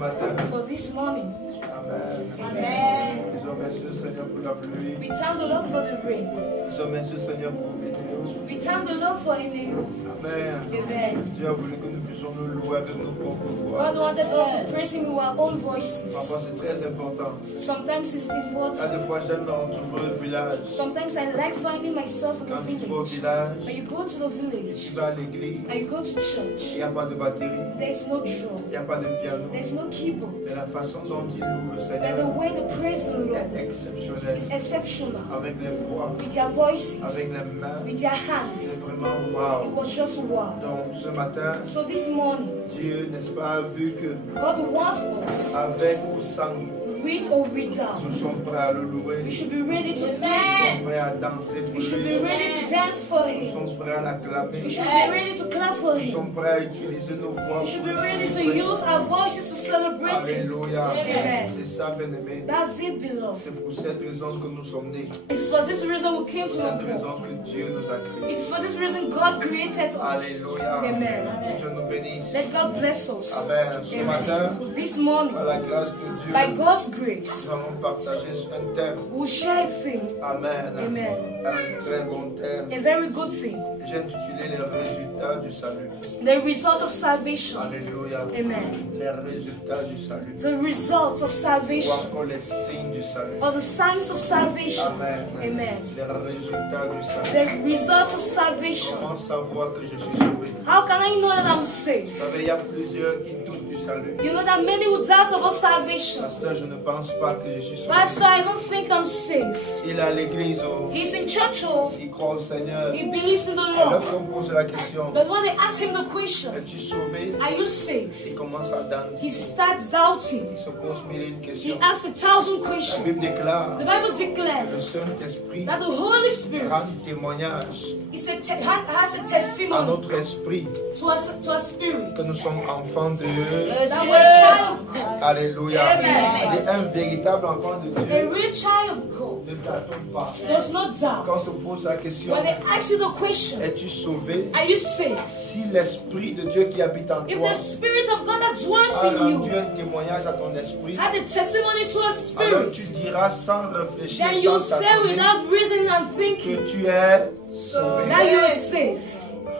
matin. For this morning. Amen. Amen. Disons merci au Seigneur pour la pluie. We thank the Lord for the rain. Disons merci au Seigneur pour Bénéo. We thank the Lord for Ineu. Amen. Amen. Dieu a voulu que nous puissions nous louer avec nos propres voix. God wanted us to praise Him with our own voices. Parfois c'est très important. Sometimes it's important. Des fois j'aime me retrouver au village. Sometimes I like finding myself in Quand the tu vas au village. village, When you go to the village, tu vas à l'église, and you go to church, il n'y a pas de batterie, there's no drum, il n'y a pas de piano. there's no keyboard. Mais la façon dont il loue le But the Seigneur way they praise the Lord est exceptionnelle. is exceptional. Avec les voix, With their voices, avec les mains, with their c'est hands. vraiment It wow. was just wow. Donc ce matin, So this morning, Dieu, n'est-ce pas, a vu que God wants us, avec ou sans, with or without, nous sommes prêts à le louer. we should be ready to Nous praise sommes Him. prêts à danser pour We should be lui. ready to dance for Nous Him. sommes prêts à l'acclamer. We should be ready to clap for Nous Him. sommes prêts à utiliser nos voix We should pour be ready to célébrer. use our voices to celebrate Him. Alléluia. Amen. C'est ça, bien-aimé. That's it, beloved. C'est pour cette raison que nous sommes nés. It is for this reason we came C'est to pour the cette raison world. que Dieu nous a créés. It is for this reason God created us. Alléluia. Amen. Que Dieu nous bénisse. Let God bless us. Amen. Ce matin, Amen. This morning, par la grâce de Dieu, by God's grace, nous allons partager un thème. we'll share a thing, Amen. Amen. Un très bon thème. a very good thing, J'ai intitulé les résultats du salut. the result of salvation. Alléluia. Amen. Les résultats du salut. The result of Ou salvation, encore les signes du salut. or the signs of salvation. Amen. Amen. Les résultats du salut. The result of salvation. Comment savoir que je suis sauvé? How can I know that I'm Vous saved? savez, il y a plusieurs qui doutent du salut. You know that many will doubt about salvation. Pasteur, je ne pense pas que je suis sauvé. Pastor, I don't think I'm safe. Il est à l'église, oh. He's in church, oh, Il croit au Seigneur. he believes in the Alors Lord. qu'on pose la question, But when they ask him the question, es-tu sauvé? are you saved? Il commence à danser. He starts doubting. Il se pose mille et une He questions. asks 1,000 La questions. Bible déclare, The Bible le declares Saint-Esprit that the Holy Spirit rend témoignage has a à testimony notre esprit to a spirit que nous sommes enfants de that we're a child of God, Alléluia. Amen. Et un véritable enfant de a Dieu real child of God. ne t'attend pas. There's no doubt. Quand on te pose la question, When they ask you the question, es-tu sauvé? are you saved? Si l'Esprit de Dieu qui habite en If toi the Spirit of God that a dwells in rendu you un témoignage à ton esprit, had a testimony to a alors tu spirit, diras sans réfléchir, then you sans say t'attendre, without reasoning and que thinking tu es sauvé. that you are saved.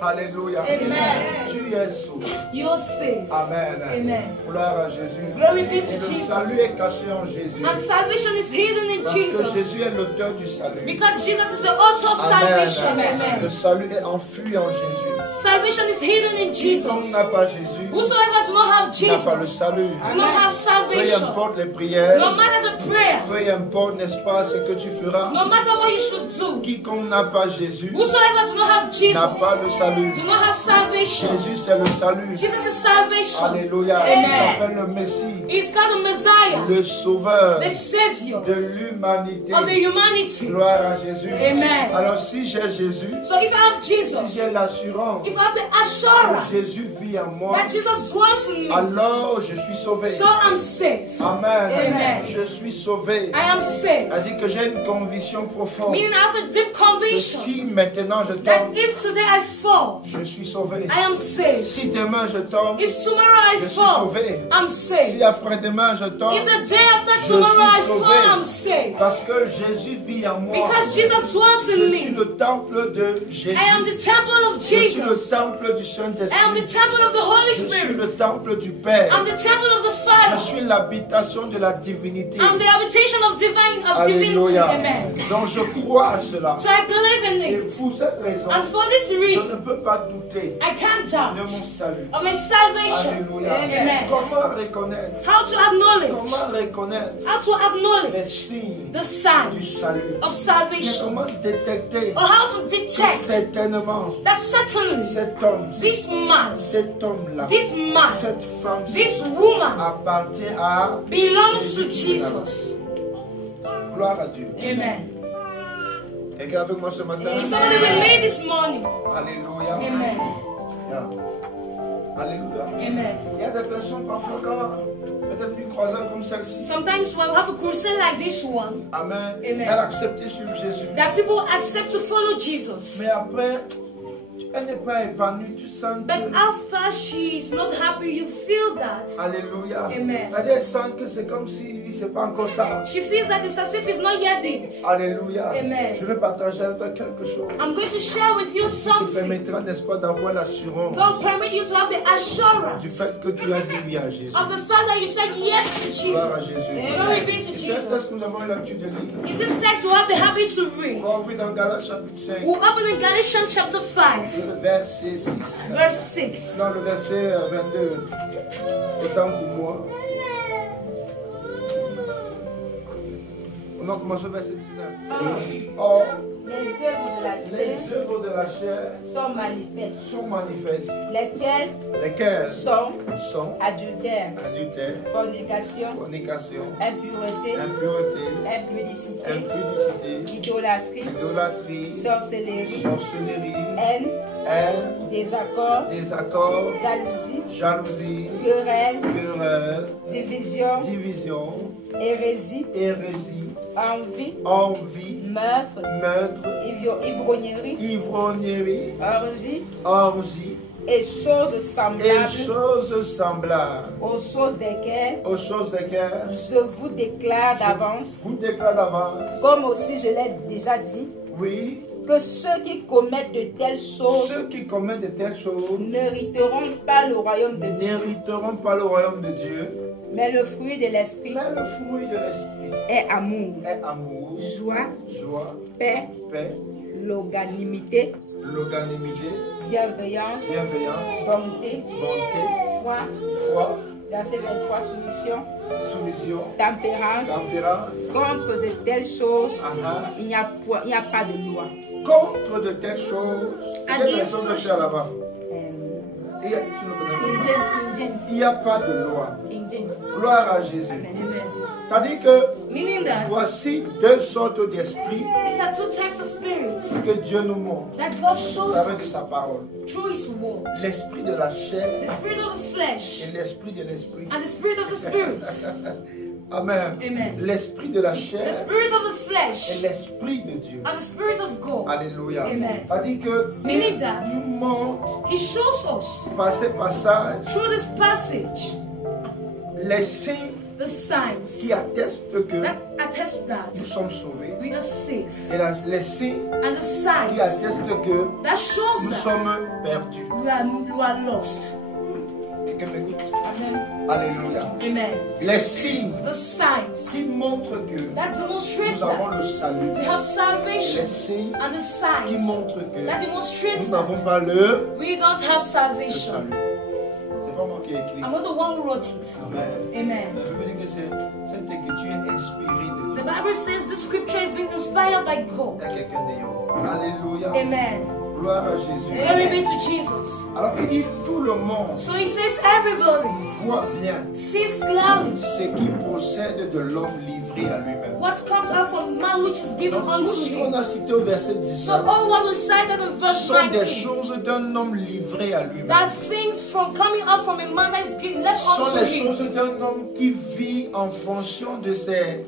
Alléluia. Amen. Tu es sauvé. You're saved. Amen. Amen. Gloire à Jésus. Glory be Et to le Jesus. salut est caché en Jésus. And salvation is hidden in Parce que Jesus. Jésus est l'auteur du salut. Because Jesus is the author of salvation. Le Amen. salut est enfui en Jésus. Salvation is hidden in Quiconque Jesus. n'a pas Jésus Whosoever do not have n'a pas le Jesus salut. do not have Peu salvation. importe les prières, No matter the prayer, peu importe, n'est-ce pas, ce que tu feras. no matter what you should do, Quiconque n'a pas Jésus whosoever do not have n'a Jesus pas le salut. do not have salvation. Jésus, c'est le salut. Jesus is salvation. Alléluia. Amen. Il s'appelle le Messie, He's called the Messiah, le sauveur the Savior de l'humanité. of the humanity. Gloire à Jésus. Amen. Alors si j'ai Jésus, So if I have si Jesus, j'ai l'assurance if I have the que assurance Jésus vit en moi, that Jesus dwells in me, alors je suis sauvé. so I'm safe. Amen. Amen. Je suis sauvé. I am safe. C'est-à-dire que j'ai une conviction profonde Meaning I have a deep que conviction si maintenant je that tombe, if today I fall, je suis sauvé. I am safe. Si demain je tombe, If tomorrow I je suis fall, sauvé. I'm Si safe. après-demain je tombe, If the day after je tomorrow I suis fall, sauvé. I'm safe. Parce que Jésus vit en moi. Because Jesus dwells Je in suis me. le temple de Jésus. I am the temple of Je suis le Jesus. temple du I am the Saint-Esprit. temple of the Holy Je suis Spirit. le temple du Père. I'm the temple of the Je Father. suis l'habitation de la divinité. I'm the habitation of divinity. Alléluia. Amen. Donc je crois à cela. So I believe in Et it. pour cette raison, And for this je reason, ne peux pas douter I can't de doubt mon salut. of my salvation. Alléluia. Amen. Comment reconnaître? How to acknowledge. Comment reconnaître How to les acknowledge signes the du signs salut? of Mais salvation. comment se détecter Or how to que detect certainement that certainly cet homme, this man, cet homme-là, this man, cette femme this woman appartient à belongs to Jésus. Jesus. Gloire à Dieu. Amen. Quelqu'un avec moi ce matin? Is somebody with me this morning? Alléluia. Amen. Yeah. Alléluia. Amen. Il y a des personnes parfois quand peut-être une croisade comme celle-ci. Sometimes when we have a crusade like this one, Amen. Amen. Elle a accepté sur Jésus. that people accept to follow Jesus. Mais après, elle n'est pas épanouie, tu sens But que... after she is not happy, you feel that. Alléluia. Amen. Elle sent que c'est comme si c'est pas encore ça. She feels that it's as if it's not yet it. Alléluia. Amen. Je vais partager avec toi quelque chose. I'm going to share with you Qui te something. permettra, n'est-ce pas, d'avoir l'assurance God permit you to have the assurance du fait que tu as dit oui à Jésus. of the fact that you said yes to Gloire à Jesus. Jésus. Glory be to Et c'est Jesus. ce que nous avons eu l'habitude de lire. Is this text you have the habit to On read? va ouvrir dans Galates chapitre 5, We'll open in Galatians chapter 5, le verset 6. verse 6. Non, le verset 22. Autant pour moi. On va commencer au verset 19. Or, Les œuvres de la chair les œuvres de la chair sont manifestes, sont manifestes, lesquelles sont sont adultère, adultère, fornication, fornication, impureté, impureté, impudicité, impudicité, idolâtrie, idolâtrie, sorcellerie, sorcellerie, haine, haine, désaccord, désaccord, jalousie, jalousie, querelle, querelle, division, division, hérésie, hérésie, envie, envie, meurtre, meurtre, ivrognerie, ivrognerie, orgie orgie et choses et semblables choses semblables, aux choses desquelles aux choses desquelles je vous déclare d'avance, vous déclare d'avance, comme aussi je l'ai déjà dit, oui, que ceux qui commettent de telles choses ceux qui commettent de telles choses n'hériteront pas le royaume de Dieu. n'hériteront pas le royaume de Dieu, Mais le fruit de l'esprit mais le fruit de l'esprit est amour, est amour, joie, joie, paix, paix, longanimité, longanimité, bienveillance, bienveillance, bonté, bonté, foi, foi, verset 23, soumission, soumission, tempérance. tempérance. Contre de telles choses, Aha. il n'y a pas de loi. Contre de telles choses, c'est quelle Against version de such faire là-bas? Euh, Tu le connais King pas. James, Il n'y a pas de loi. King James. Gloire à Jésus. Amen. C'est-à-dire que Meaning that voici deux sortes d'esprits these are two types of spirits que Dieu nous montre that God à shows travers de us sa parole. through His word. L'esprit de la chair The spirit of the flesh et l'esprit de l'esprit. and the spirit of the spirit. Amen. Amen. L'esprit de la The chair spirit of the et flesh l'esprit de Dieu. and the spirit of God. Alléluia. Amen. C'est-à-dire que Meaning il that nous montre He shows us par ces passages through this passage les signes the signs qui attestent que that attest that nous sommes sauvés we are safe et les signes and the qui signs attestent que that shows nous that sommes perdus. we are lost. Quelqu'un m'écoute? Amen. Alléluia. Amen. Les signes The signs qui montrent que that demonstrate nous avons that le salut. we have Les salvation signes and the qui signs montrent que that demonstrate nous n'avons that pas le we don't have salut. salvation. C'est pas moi qui ai écrit. I'm not the one who wrote it. Amen. Amen. La Bible dit que cette écriture est inspirée de The Dieu. Bible says this scripture has been inspired by God. Il y a quelqu'un d'ailleurs. Alléluia. Amen. Gloire à Jésus. Glory be to Jesus. Alors il dit tout le monde So he says everybody voit bien sees clearly ce qui procède de l'homme livré à lui-même. what comes out from man which is given Donc tout unto ce qu'on him. a cité au verset So 19 all what was cited in verse sont des 19, choses d'un homme livré à lui-même. that things from coming out from a man that is given left Ce sont unto les him. choses d'un homme qui vit en fonction de ses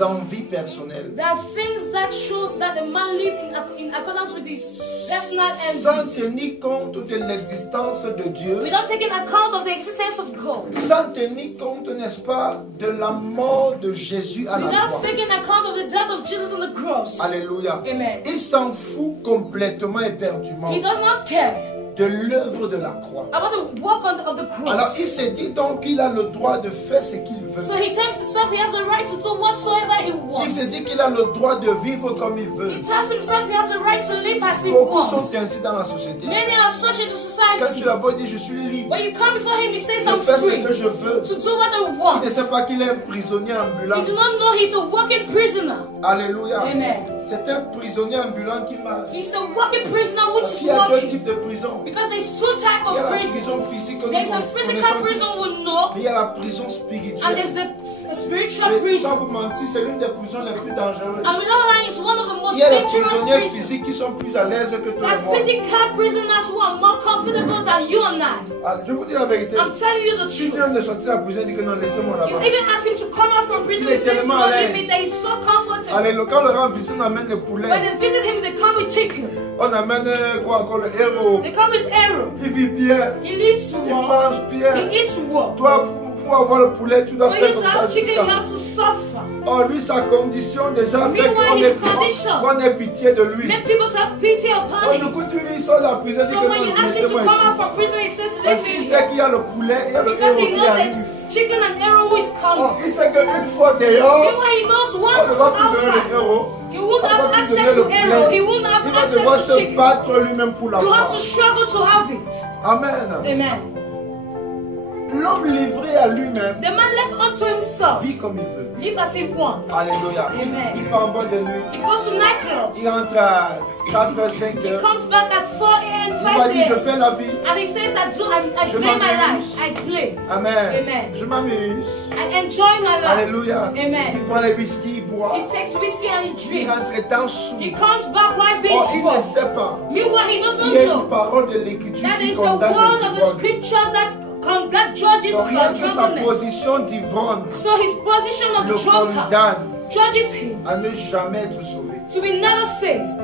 envies personnelles. There are things that shows that the man lives in accordance with his personal Sans envy. tenir compte de l'existence de Dieu. Without taking account of the existence of God. Sans tenir compte, n'est-ce pas, de la mort de Jésus à la Without croix. taking account of the death of Jesus on the cross. Alléluia. Amen. Il s'en fout complètement éperdument He does not care de l'œuvre de la croix. about the work of the Alors cross. il se dit donc qu'il a le droit de faire ce qu'il veut. So he tells himself he has the right to do whatsoever he Il wants. se dit qu'il a le droit de vivre comme il veut. He tells himself he has the right to live as he Beaucoup sont wants. ainsi dans la société. Many are such in the Quand tu society. l'as dit, je suis libre. When you come before him, he says, Je I'm fais ce free que je veux. to do what I Il want. ne sait pas qu'il est un prisonnier ambulant. You do not know he's a walking prisoner. Alléluia. Amen. C'est un prisonnier ambulant qui marche. He's a walking prisoner which Parce is qu'il y a deux walking. types de prisons. Because there's two types Il y a of la prison. prison physique que nous There's a physical prison connaissons tous. we know, Mais il y a la prison and spirituelle. there's the spiritual Et sans prison. vous mentir, c'est l'une des prisons les plus dangereuses. And without lying, it's one of the most Il y a les dangerous prisonniers prisons. physiques qui sont plus à l'aise que toi There et are moi. physical prisoners who are more comfortable than you and I. Ah, je vous dis la vérité. I'm telling you the Si truth. Dieu de sortir de la prison, il dit que non, laissez-moi You là-bas. even ask him to come out from prison Il est and says, tellement no, à l'aise. leave me there. He's so comfortable. Allez, quand le rend visite, on amène le When poulet. they visit him, they come with chicken. On amène quoi encore, le héros. They come with arrow. Il vit bien. He lives Il well. mange bien. He eats well. Toi, pour avoir le poulet, tu dois For faire you comme to ça have chicken, you jusqu'à... have to suffer. Oh, lui, sa condition déjà fait Meanwhile, qu'on his ait, condition. qu'on ait pitié de lui. Make people to have pity upon Donc, du him. coup, tu lui sors de la prison, dis So que when non, you ask him to laissez-moi come out ici. from prison, he says, Parce leave qu'il me sait here. qu'il y a le poulet, il y a le Because he héros qui knows arrive. there's chicken and arrow is Oh, coming. il sait qu'une fois dehors, Meanwhile, he knows on ne once va plus donner outside, le héros. you won't On have va plus access donner to le arrow. poulet. He won't have Il va devoir access to se chicken. battre lui-même pour la You have foi. to struggle to have it. Amen. Amen. L'homme livré à lui-même The man left unto himself. vit comme il veut. Live as he wants. Alléluia. Amen. Il part en boîte de nuit. He goes to Il nightclubs. rentre à 4h, 5h. He comes back at 4 a.m., Il va 5 dire, je a.m. fais la vie. And he says, I Je play my m'amuse. life. I play. Amen. Amen. Je m'amuse. I enjoy my life. Alléluia. Amen. Il prend les whisky, il boit. He takes whiskey and he Il drinks. rentre étant sous. He comes back while being Oh, il ne drunk. sait pas. Meanwhile, he does Il not y a une know parole de l'écriture that qui is the condamne word les of the ivrognes. scripture that judges Donc, rien que sa drunkenness. position d'ivrogne So his position of le drunkard condamne judges him à ne jamais être sauvé. to be never saved.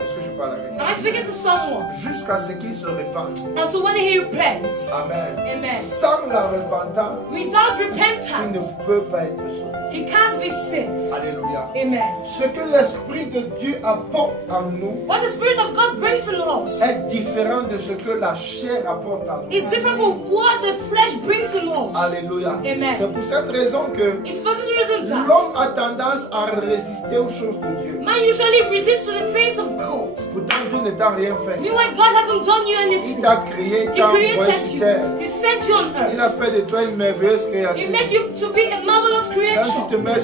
Est-ce que je parle à Am I quelqu'un? speaking to someone? Jusqu'à ce qu'il se répande. Until when he repents. Amen. Amen. Sans la repentance, Without il ne repentance, peut pas être sauvé. he can't be saved. Alléluia. Amen. Ce que l'Esprit de Dieu apporte en nous What the Spirit of God brings in us est différent de ce que la chair apporte en nous. is different from what the flesh brings in us. Alléluia. Amen. C'est pour cette raison que It's for this reason that l'homme a tendance à résister aux choses de Dieu. man usually resists to the things of God. Pourtant, Dieu ne t'a rien fait. Meanwhile, God hasn't done you Il anything. t'a créé, He t'a envoyé created sur you. terre. He sent you on Il earth. a fait de toi une merveilleuse He créature. made you to be a marvelous Quand tu creation. te mets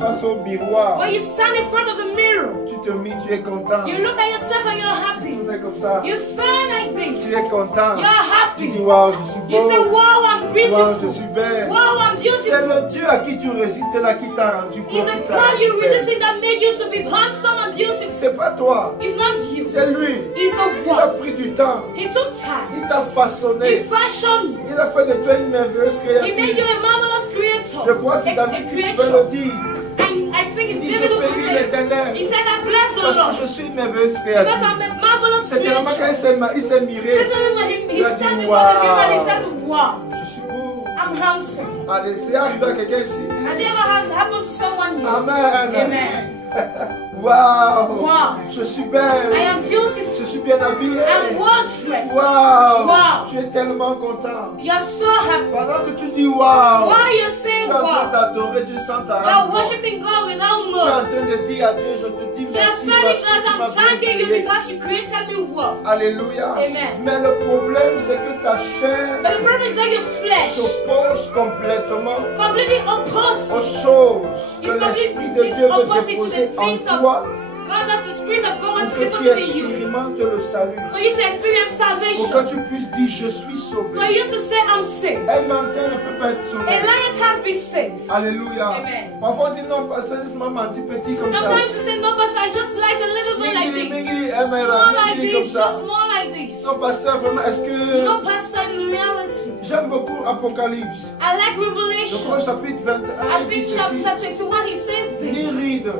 face au miroir, When you stand in front of the mirror, tu te mis, tu es content. you look at yourself and you're happy. Tu es comme ça. You feel like Tu this. es content. You're Tu happy. dis, waouh, je suis You say, beau. wow, I'm Waouh, je beautiful. suis belle. Wow, I'm C'est beautiful. le Dieu à qui tu résistes là qui t'a rendu beau. It's qui a t'a God rendu you belle. resisting that made you to be handsome and beautiful. C'est pas toi, It's not you. c'est lui. It's the Il a one. pris du temps. He took time. Il t'a He façonné. fashioned you. Il a fait de toi une merveilleuse He made you créature. a marvelous creator. Je crois que c'est A David qui peut le creature. dire. And I think it's Il dit, je difficult to bénis say. l'Éternel. He said, I bless the Parce Lord. que je suis une merveilleuse Because créature. I'm a marvelous C'est tellement creature. qu'il s'est miré. Especially when he Il a stand dit, before the mirror and he wow. said, wow, Je suis beau. I'm handsome. Allez, c'est arrivé à quelqu'un ici. Has it ever happened to someone here? Amen. Amen. Wow. Wow. Je suis belle. I am beautiful. Je suis bien habillée. I'm well dressed. Wow. Wow. Tu es tellement content. You're so happy. Pendant que tu dis wow, While you're tu saying es en train wow, d'adorer, tu sens ta you're âme. worshiping God without Tu es knowing. en train de dire à Dieu, je te dis You're merci standing parce que as tu I'm m'as bien thanking you créé. because you created me well. Alléluia. Amen. Mais le problème, c'est que ta chair But the problem is that your flesh s'oppose complètement completely aux opposed. choses que It's l'Esprit de completely Dieu veut opposite to déposer the en things of toi God, that the Spirit of God wants pour to que tu deposit in you. expérimentes le salut. For you to experience Pour salvation. que tu puisses dire, je suis For sauvé. you to say, I'm saved. Un menteur ne peut pas être A sauvé. liar can't be saved. Alléluia. Amen. Parfois on dit non, parce que c'est ma menti petit comme ça. Sometimes you say, no, Pastor, I just like a little bit like Mingili, this. mingili, Small like mingili comme this, ça. just more like this. Non, pasteur, vraiment, est-ce que... No, Pastor, in reality. J'aime beaucoup Apocalypse. I like Je Revelation. crois au chapitre 21, I il dit think ceci. chapter 21, he says Ni this. ride,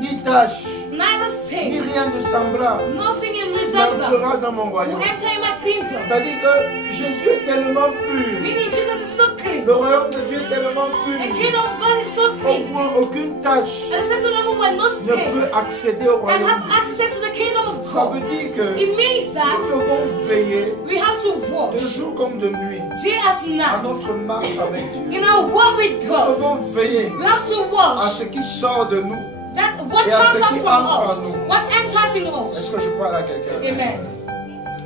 ni tache, Neither ni stain, rien de semblable nothing in n'entrera resemblance dans mon will royaume. enter in my kingdom. C'est-à-dire que Jésus est tellement pur. Meaning Jesus is so clean. Le royaume de Dieu est tellement The pur. kingdom of God is so Au clean. point aucune tache At a certain level where no ne stain peut accéder au can royaume have de Dieu. access to the kingdom of Ça veut God. dire que It means that nous devons veiller we have to de watch jour comme de nuit day as à night notre marche avec Dieu. in our walk with Nous God. devons veiller We have to à watch ce qui sort de nous. that what Et à comes ce out qui from entre us, en nous. what enters in Est-ce us. que je parle à quelqu'un? Amen.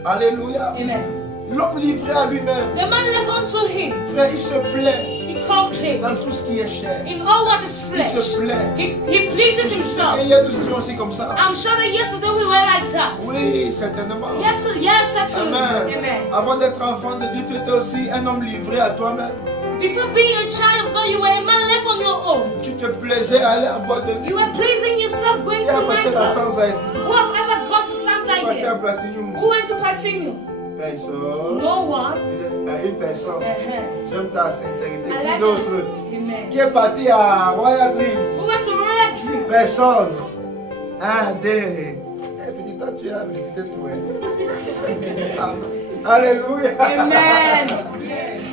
Alléluia. Amen. L'homme livré à lui-même, The man left unto him. frère, il se plaît He complains dans tout ce qui est chair. in all what is Il se flesh. plaît. He pleases Et himself. hier, nous étions aussi comme ça. I'm sure that yesterday we were like that. Oui, certainement. Yes, certainly. Amen. Amen. Avant d'être enfant de Dieu, tu étais aussi un homme livré à toi-même. Before being a child of God, you were a man left on your own. Tu te plaisais à aller en boîte de nuit. You were pleasing yourself going Et à to partir de la nightclub. sans ici. Who have ever gone to Santa Partir à here? Platinum. Who went to Platinum? Personne. No one. Une personne. J'aime ta sincérité. I Qui like d'autre? Amen. Qui est parti à Royal Dream? Who went to Royal Dream? Personne. 1, 2. Eh, petit, toi, tu as visité tout. Hein? Alléluia. Amen.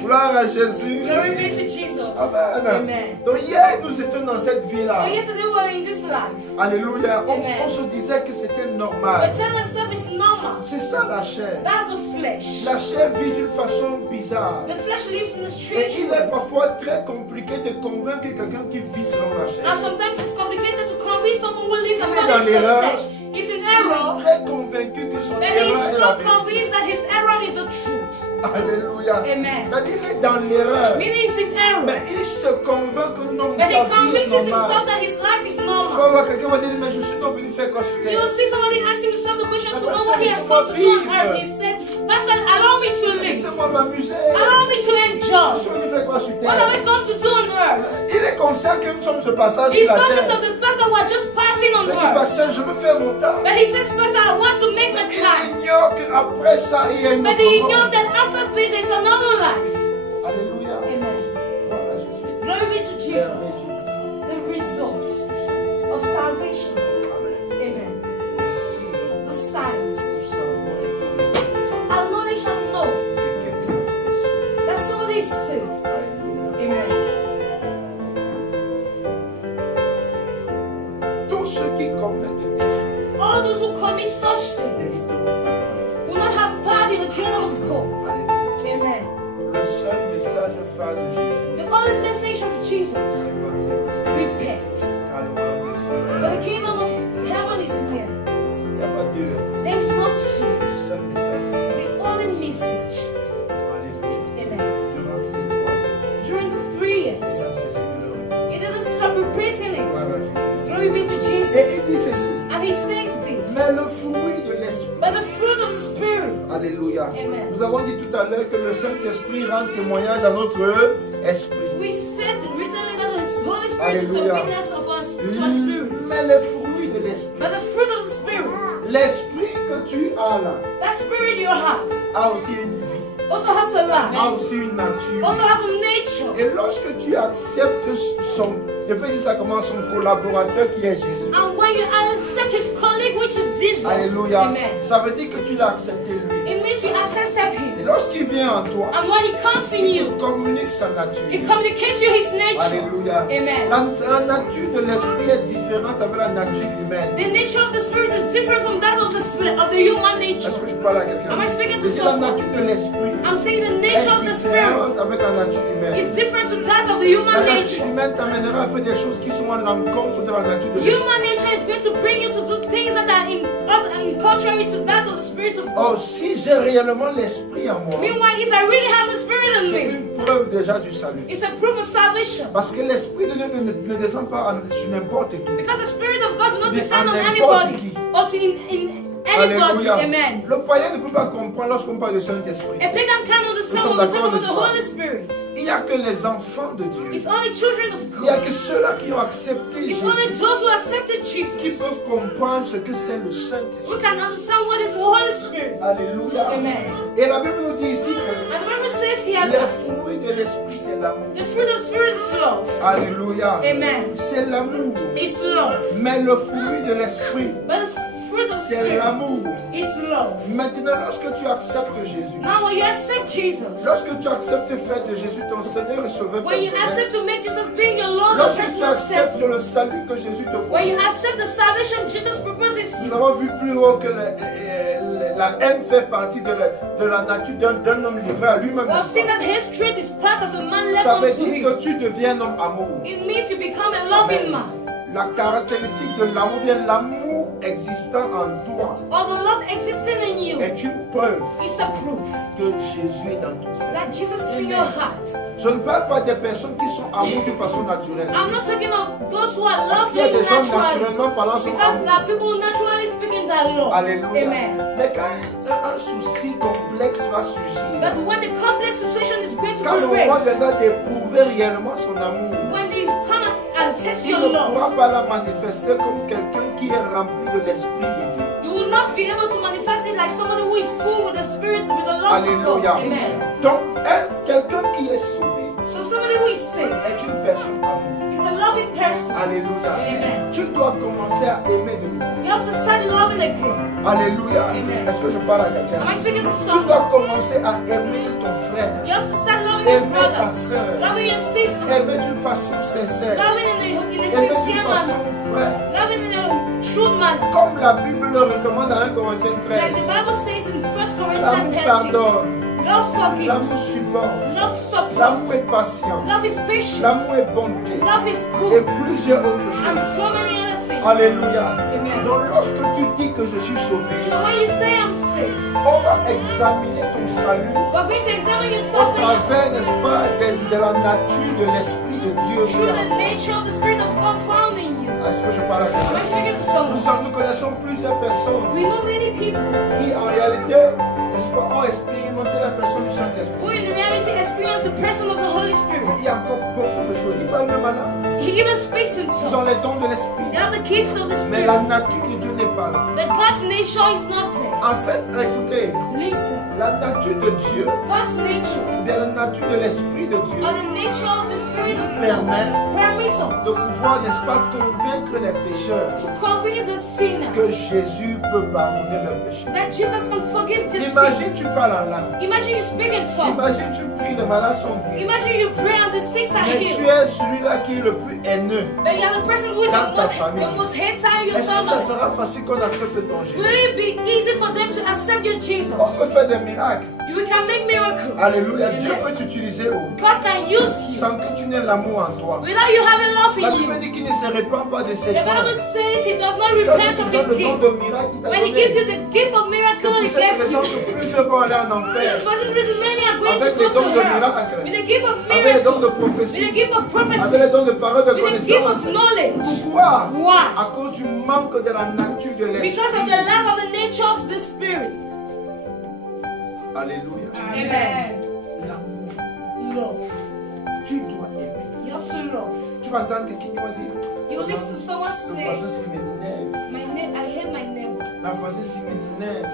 Gloire à Jésus. Glory be to Jesus. Amen. Amen. Donc hier, nous étions dans cette vie-là. So yesterday we were in this life. Alléluia. Amen. On se disait que c'était We normal. tell ourselves it's normal. C'est ça la chair. That's the flesh. La chair vit d'une façon bizarre. The flesh lives in a Et strange il way. est parfois très compliqué de convaincre quelqu'un qui vit selon la chair. And sometimes it's complicated to convince someone who lives dans according to the l'erreur. flesh. He's in Il est error, très convaincu que son and he erreur is est la so vérité. convinced that his error is the truth. Alléluia. Amen. C'est-à-dire qu'il est dans l'erreur. Meaning he's in error. Mais il se convainc que non, But he sa vie est convinces himself normale. that his life is Tu vas normal. voir quelqu'un va dire, mais je suis donc venu faire quoi sur You'll terre? see somebody ask himself the question to But know what he has come to do on earth. He said, Pastor, allow me to live. Laissez-moi m'amuser. Allow me to Je enjoy. suis venu faire quoi sur What have terre? I come to do on earth? Il est conscient que nous sommes de passage He's sur la conscious terre. of the fact that we're just passing on Mais il dit, earth. pasteur, je veux faire mon temps. But he says, Pastor, I want to make my time. Il ignore qu'après ça, il y a une But autre he mort. knows that after this there's another life. Alléluia. Amen. Gloire à Jésus. Glory be to Jesus. Amen. The results of salvation. Amen. Merci The signs. de savoir To acknowledge and know que quelqu'un est that somebody is saved. sauvé. Alléluia. Amen. Tous ceux qui commettent des péchés, All those who commit such things will not have part in the kingdom of God. Alléluia. Amen. Le seul message phare de Jésus, The only message of Jesus, c'est repent. car le royaume est sur For la the kingdom of heaven is near. Il n'y a pas de There is no two. seul message. The only message. Alléluia. Amen. Durant ces 3 ans, During the 3 il a years, cessé de le répéter. he didn't stop repeating it. Gloire à Jésus. Glory be to Et Jesus. il dit ceci, And he says this. mais le fruit de l'esprit. By the fruit of the Spirit. Alléluia. Amen. Nous avons dit tout à l'heure que le Saint-Esprit rend témoignage à notre esprit. We said recently that the Holy Spirit is a Hallelujah. witness of us to our spirit. Mais le fruit de l'esprit, By the fruit of the Spirit, l'esprit que tu as là, that spirit you have a aussi une vie, also has a a life, aussi une nature. also have a nature. Et lorsque tu acceptes son, je peux dire ça comment, son collaborateur qui est Jésus. And when you accept his colleague, which is Jesus, Alléluia. amen, Ça veut dire que tu l'as accepté lui. it means you accepted Et him. lorsqu'il vient en toi, And when he comes in il you, te communique sa he nature. communicates you his nature. Alléluia. Amen. La nature de l'esprit est différente avec la nature humaine. The nature of the spirit is different from that of the human Est-ce nature. que je parle à quelqu'un? Am I speaking to Je dis la someone? nature de l'esprit I'm saying the est nature of the spirit différente avec la nature humaine. is different to that of the La human nature nature. humaine t'amènera à faire des choses qui sont à l'encontre de la nature de l'esprit. Human nature is going to bring you to do things that are in contrary to that of the spirit of Oh, God. si j'ai réellement l'esprit en moi, Meanwhile, if I really have the spirit in c'est me, une preuve déjà du salut. it's a proof of salvation. Parce que l'esprit de Dieu ne descend pas sur n'importe qui. Because the spirit of God does not Mais descend en on n'importe anybody qui. or to in anybody. Alléluia. Amen. Le païen ne peut pas comprendre lorsqu'on parle de Saint-Esprit. A pagan cannot understand when we talk about the Holy Spirit. Il n'y a que les enfants de Dieu. It's only children of Il n'y a God. que ceux-là qui ont accepté It's only Jésus those who accepted qui Jesus peuvent comprendre ce que c'est le who Saint-Esprit. can understand what is the Holy Spirit. Alléluia. Amen. Et la Bible nous dit ici que And the Bible says here les that fruits de l'Esprit, c'est l'amour. the fruit of the Spirit is love. Alléluia. Amen. C'est l'amour. It's love. Mais le fruit de l'Esprit, But the fruit of the c'est Spirit l'amour. is love. Maintenant, lorsque tu acceptes Jésus, Now when you accept Jesus, lorsque tu acceptes faire de Jésus ton Seigneur et Sauveur when you personnel, accept to make Jesus being your Lord and lorsque tu personal acceptes Savior, le salut que Jésus te when you propose, accept the salvation Jesus proposes nous you, avons vu plus haut que la haine fait partie de la nature d'un homme livré à lui-même. we have seen that hatred is part of the man Ça left veut unto dire him. que tu deviens un homme amour. It means you become a loving man. La caractéristique de l'amour, bien l'amour existant en toi, Or the love existing in you est une preuve is a proof que Jésus est dans ton cœur. that Jesus is in your heart. Je ne parle pas des personnes qui sont amour d'une façon naturelle. I'm not talking of those who are Parce qu'il y a loving des gens naturally, naturellement parlant sont because amour. there are people naturally speaking that love. Alléluia. Amen. Mais quand un souci complexe va surgir, But when the complex situation is going to quand le be moment raised, viendra d'éprouver réellement son amour, when they come and test il your ne love, pourra pas la manifester comme quelqu'un qui est rempli de l'Esprit de Dieu. you will not be able to manifest it like somebody who is full with the Spirit, with the love of Alléluia. God. Amen. Donc, quelqu'un qui est sauvé So somebody who is saved est une personne amour. is a loving person. Alléluia. Amen. Tu dois commencer à aimer de nouveau. have to start loving again. Alléluia. Amen. Est-ce que je parle à quelqu'un? Am I speaking to Tu someone? dois commencer à aimer ton frère. You have to start loving your Aimer ta brother, soeur. loving your sister, Aimer d'une façon sincère. loving in a Aimer sincere d'une façon manner, vraie. loving in a true manner. Comme la Bible le recommande à 1 Corinthiens Like the 13. Bible says in 1 L'amour Corinthians 13, pardonne. love forgives, L'amour supporte. love supports, L'amour est patient. love is patient, L'amour est bonté. love is Et good, plusieurs autres and choses. so many other things. Alléluia. Amen. Donc lorsque tu dis que je suis sauvé, So when you say I'm saved, on va examiner ton salut we're going to examine your au salvation travers, n'est-ce pas, de la nature de l'Esprit de Dieu. through the nature of the Spirit of God found in you. Est-ce que je parle à Am I quelqu'un? speaking to someone? Nous connaissons plusieurs personnes We know many people qui en réalité, n'est-ce pas, ont expérimenté la personne du Saint-Esprit. who in reality experience the person of the Holy Spirit. Il y a encore beaucoup de choses. Ils parlent même maintenant. He even speaks in Ils ont tongues. les dons de l'Esprit. They have the gifts of the Mais Spirit. la nature de Dieu n'est pas là. But God's nature is not there. En fait, écoutez, Listen, la nature de Dieu, God's nature, bien la nature de l'Esprit de Dieu, or the nature of the Spirit of God, permet permits de us pouvoir, n'est-ce pas, convaincre les pécheurs to convince the sinners que Jésus peut pardonner leurs péchés. that Jesus can forgive the Imagine sins. tu parles en langue. Imagine you speak in tongues. Imagine tu pries, les malades sont guéris. Imagine you pray and the sick are Mais tu healed. es celui-là qui est le plus haineux. But you are the person who is Dans ta the famille. most hated in your Est-ce que ça family. sera facile qu'on accepte ton Jésus? Will it be easy for them to accept your Jesus? On peut faire des miracles. You can make miracles. Alléluia. Dieu Amen. peut t'utiliser God can use you sans que tu n'aies l'amour en toi. without you having love La in Bible you. dit qu'il ne se répand pas de ses The dons. Bible says he does not Quand repent tu of donnes his le don gift. de miracle, il t'a When he gives you donné. the gift of C'est miracle, pour he cette gave raison you. que plusieurs vont aller en enfer. For this reason, many are going Avec to les go dons to de hell miracle. with the gift of Avec les dons miracle, de with prophétie. the gift of Avec prophecy, les dons de parole de with the gift connaissance. of knowledge. Pourquoi? Why? À cause du manque de la nature de Because of l'esprit. the lack of the nature of the Spirit. Alléluia. Amen. L'amour. Love. Tu dois aimer. You have to love. Tu vas entendre quelqu'un qui va dire. You listen to someone Le say, voisin s'y m'énerve. I hate my neighbor. La voisine s'y m'énerve.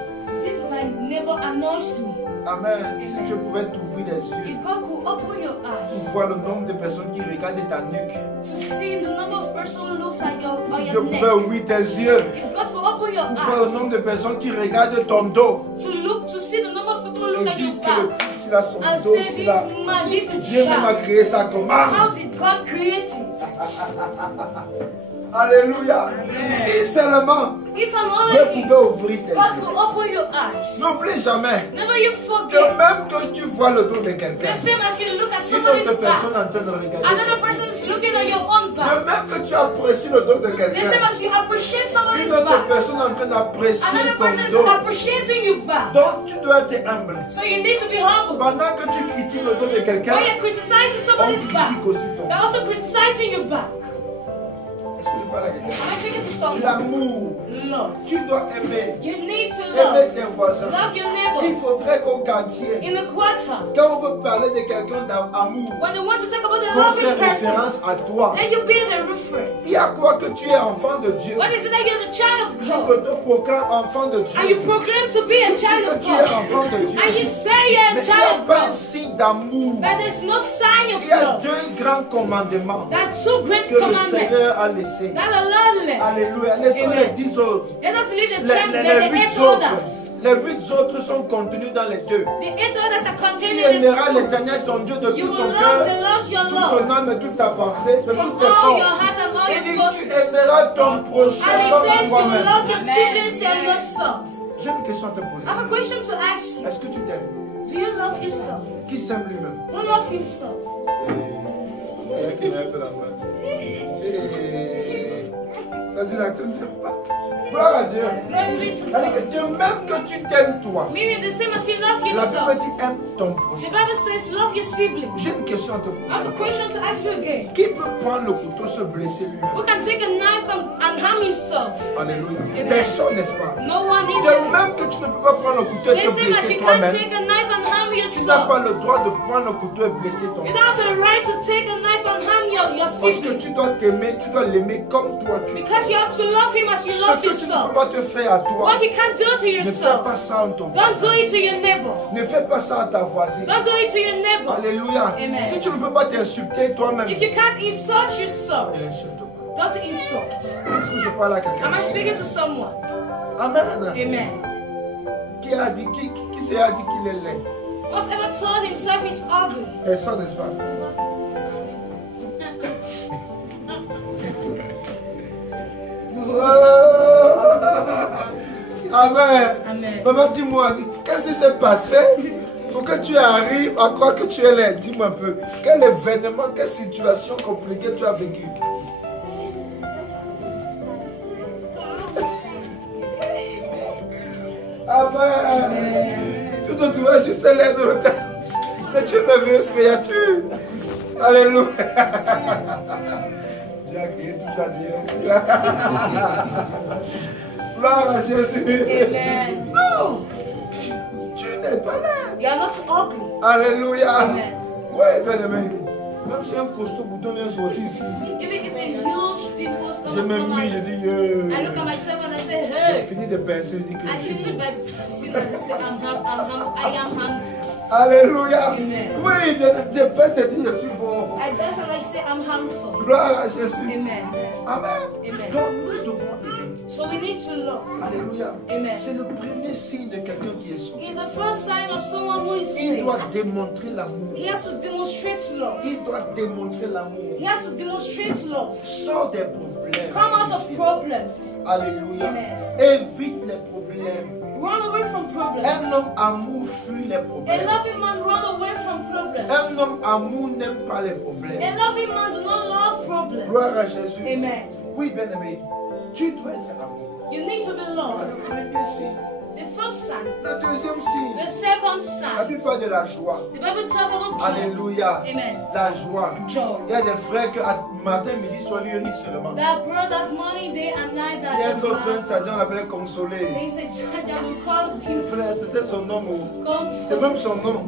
This my neighbor annoys me. Amen. Si Dieu pouvait t'ouvrir les yeux If God could open your pour eyes voir le nombre de personnes qui regardent ta nuque. to see the number of persons who looks at your, Si on Dieu your neck. pouvait ouvrir tes yeux If God could open your pour voir le eyes nombre de personnes qui regardent ton dos to see the number of people who et look at disent your que le back type, s'il a son and dos, say s'il this a... man, this is Dieu même a bad. créé ça comment? How did God create it? Alléluia. Si seulement If and Dieu only pouvait if ouvrir tes God yeux. could open your eyes. N'oublie jamais Never you que forget. même que tu vois le dos de quelqu'un, The same as you look at une somebody's autre back, personne en train de regarder. another person is looking at your own De back. même que tu apprécies le dos de The same quelqu'un, as you appreciate somebody's une autre back, personne en train d'apprécier another ton person is dos. appreciating your back. Donc tu dois être humble. So you need to be humble. Pendant que tu critiques le dos de quelqu'un, When you're criticizing on somebody's back, critique aussi ton they're dos. also criticizing your back. Est-ce que je parle à Am quelqu'un? I speaking to someone? L'amour. Love. Tu dois aimer. You need to Aimer love. tes voisins. Love your Il neighbor. faudrait qu'au quartier, In the quarter, quand on veut parler de quelqu'un d'amour, when they want to talk about the qu'on fait loving person, référence à toi. then you be the reference. Il y a quoi que tu es enfant de Dieu? What is it that you're the child of Tu God? te proclames enfant de And you Dieu. proclaim to be a Tu dis child que of tu es God. enfant de Dieu. And you say you're Mais a il n'y child a of pas un God. signe d'amour. But there's no sign of Il y a love. deux grands commandements There are two great que le commandments Seigneur a laissés. that the Lord left. Alléluia. Laissons Amen. les 10 autres. Let us leave the Les 8 eight autres. others. Les 8 autres sont contenus dans les deux. The eight others are Tu contained in aimeras the l'Éternel ton Dieu de You tout will ton love cœur, the Lord your toute ton Lord âme et toute ta pensée, de from toutes tes all your forces. heart and all Il dit your tu forces. aimeras ton prochain And he comme says you toi-même. love your Amen. siblings and yourself. J'ai une question à te I poser. have a question to ask you. Est-ce que tu t'aimes? Do you love yourself? Qui s'aime lui-même? Who loves himself? Il y a qui met un peu la main. Ça dit là, tu ne t'aimes pas. Gloire à Dieu. Glory be to C'est-à-dire que God. de même que tu t'aimes toi, Meaning the same as you love la Bible yourself. dit aime ton The prochain. Bible says love your siblings. J'ai une question à te I have a poser. question to ask you again. Qui peut prendre le couteau se blesser Who lui-même? can take a knife and harm himself? Alléluia. Amen. Personne, n'est-ce pas? No one needs De it. même que tu ne peux pas prendre le couteau et The te same as blesser you can't toi-même, take a knife and harm tu n'as yourself. pas le droit de prendre le couteau et blesser ton You don't have the right to take a knife and harm your Parce que sibling. tu dois t'aimer, tu dois l'aimer comme toi tu es. Because you have to love him as you Ce love que tu ne peux yourself. pas te faire à toi, What you can't do to ne fais yourself, pas ça en ton don't do voisin. it to your neighbor. Ne fais pas ça à ta voisine. Don't do it to your neighbor. Alléluia. Amen. Si tu ne peux pas t'insulter toi-même, If you can't insult yourself, ne l'insulte pas. Don't insult. Est-ce que je parle à quelqu'un? Am I speaking to someone? Amen. Amen. Qui a dit, qui s'est dit qu'il est laid? Whoever told himself he's ugly? Personne, n'est-ce pas? Amen. Amen. Maman, dis-moi, qu'est-ce qui s'est passé pour que tu arrives à croire que tu es laid? Dis-moi un peu. Quel événement, quelle situation compliquée tu as vécu? Amen. Tu te trouvais juste laid dans le temps. Mais tu es merveilleuse créature. Alléluia. Dieu a créé tout à dire. Gloire à Jésus. Amen. Non. Tu n'es pas là. You are not ugly. Alléluia. Amen. Oui, bien aimé. Même si un costaud bouton est sorti ici, Even if a huge people je come me from mis, je my, dis, I look at myself and I say, j'ai hey. fini de penser, je dis que I je suis finish beau. by seeing that I say I am handsome. Alléluia. Amen. Oui, je pense et dis, je suis beau. I dance and I say I'm handsome. Gloire à Jésus. Amen. Amen. Amen. Donc nous devons aimer. So we need to love. Alléluia. Amen. C'est le premier signe de quelqu'un qui est sauvé. It's the first sign of someone who is Il saved. doit démontrer l'amour. He has to demonstrate love. Il doit démontrer l'amour. He has to demonstrate love. Sors des problèmes. Come out of problems. Alléluia. Amen. Évite les problèmes. Run away from problems. Un homme amour fuit les A problèmes. loving man run away from problems. Un homme amour n'aime pas les problèmes. A loving man do not love problems. Gloire à Jésus. Amen. Oui, bien aimé. Tu dois être amour. You need to be Voilà loved. le premier signe. The first sign. Le deuxième signe. The second La sign. plupart de la joie. The Bible talks about joy. Alléluia. Amen. La joie. Joy. Il y a des frères qui matin, midi, soir, lui rient seulement. There are brothers morning, day and night Il y a that un just autre laugh. sergent, on l'appelait consoler. There is a judge that will call him Frère, c'était son nom. C'est comfort. même son nom.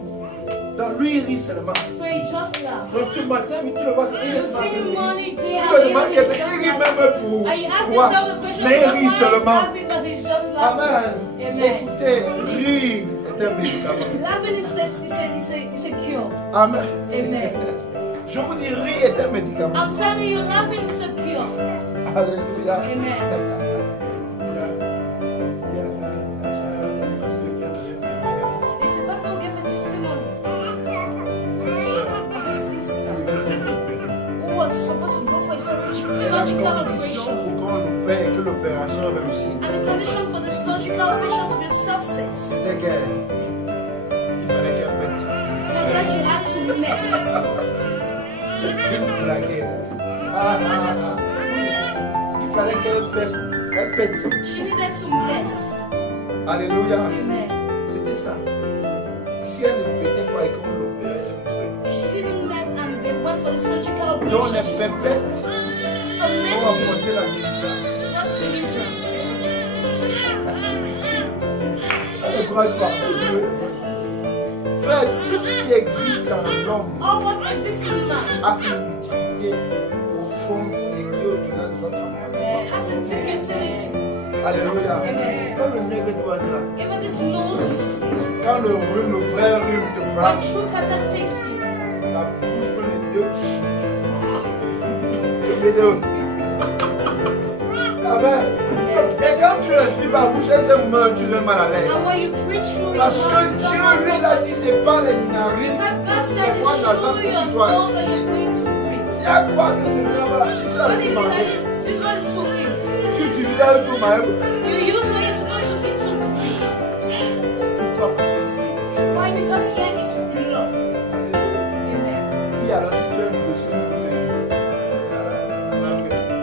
Donc lui, il rit seulement. So he just laughs. Donc tu matin, midi, tu le vois, il You rit see him morning, day Tu and le demandes night. quelqu'un, il rit même pour And you ask toi. yourself the question, Mais il why rit is seulement. laughing, but he's just laughing. Amen. Amen. Écoutez, rire est un médicament. Laughing is a cure. Amen. Amen. Je vous dis, rire est un médicament. I'm telling you, laughing is a cure. Alléluia. Amen. Et c'est parce qu'on gave a testimony. Sister who was supposed to go for a C'est la surgical condition operation. pour qu'on l'opère et que l'opération réussisse. And the condition for the surgical operation to be a success C'était qu'il fallait qu'elle pète. is that she had to mess. La guerre. Il fallait qu'elle pète. She needed to mess. Alléluia. Amen. C'était ça. Si elle ne pétait pas et qu'on l'opérait, elle mourrait. If she didn't mess and they went for the surgical Donc operation, les she pépettes so vont messy. apporter la délivrance. What's the difference? Elle ne croit pas. Frère, tout ce qui existe dans l'homme All what exists in man a une utilité profonde et qui est au-delà de notre âme. has a deep utility. Alléluia. Amen. Comme le nègre de là. Even this nose you see, Quand le frère rhume te when parle, true catarrh takes you, ça bouge que les deux. Les deux. Amen. Et quand tu respires par bouche, à un moment, tu es mal à l'aise. and when you preach through your Parce que mouth, Dieu, lui, l'a dit, c'est pas les narines. because God said C'est quoi it's dans ça through que your tu dois nose that respirer? you're going to breathe. Il y a quoi que c'est bien là? C'est ça What qui is it that mange. this one is so eat? Tu utilises un jour, ma You use what you're supposed to eat to breathe. Pourquoi? Parce que c'est. Why? Because here is blood. Amen. Oui, alors si tu as un blessure,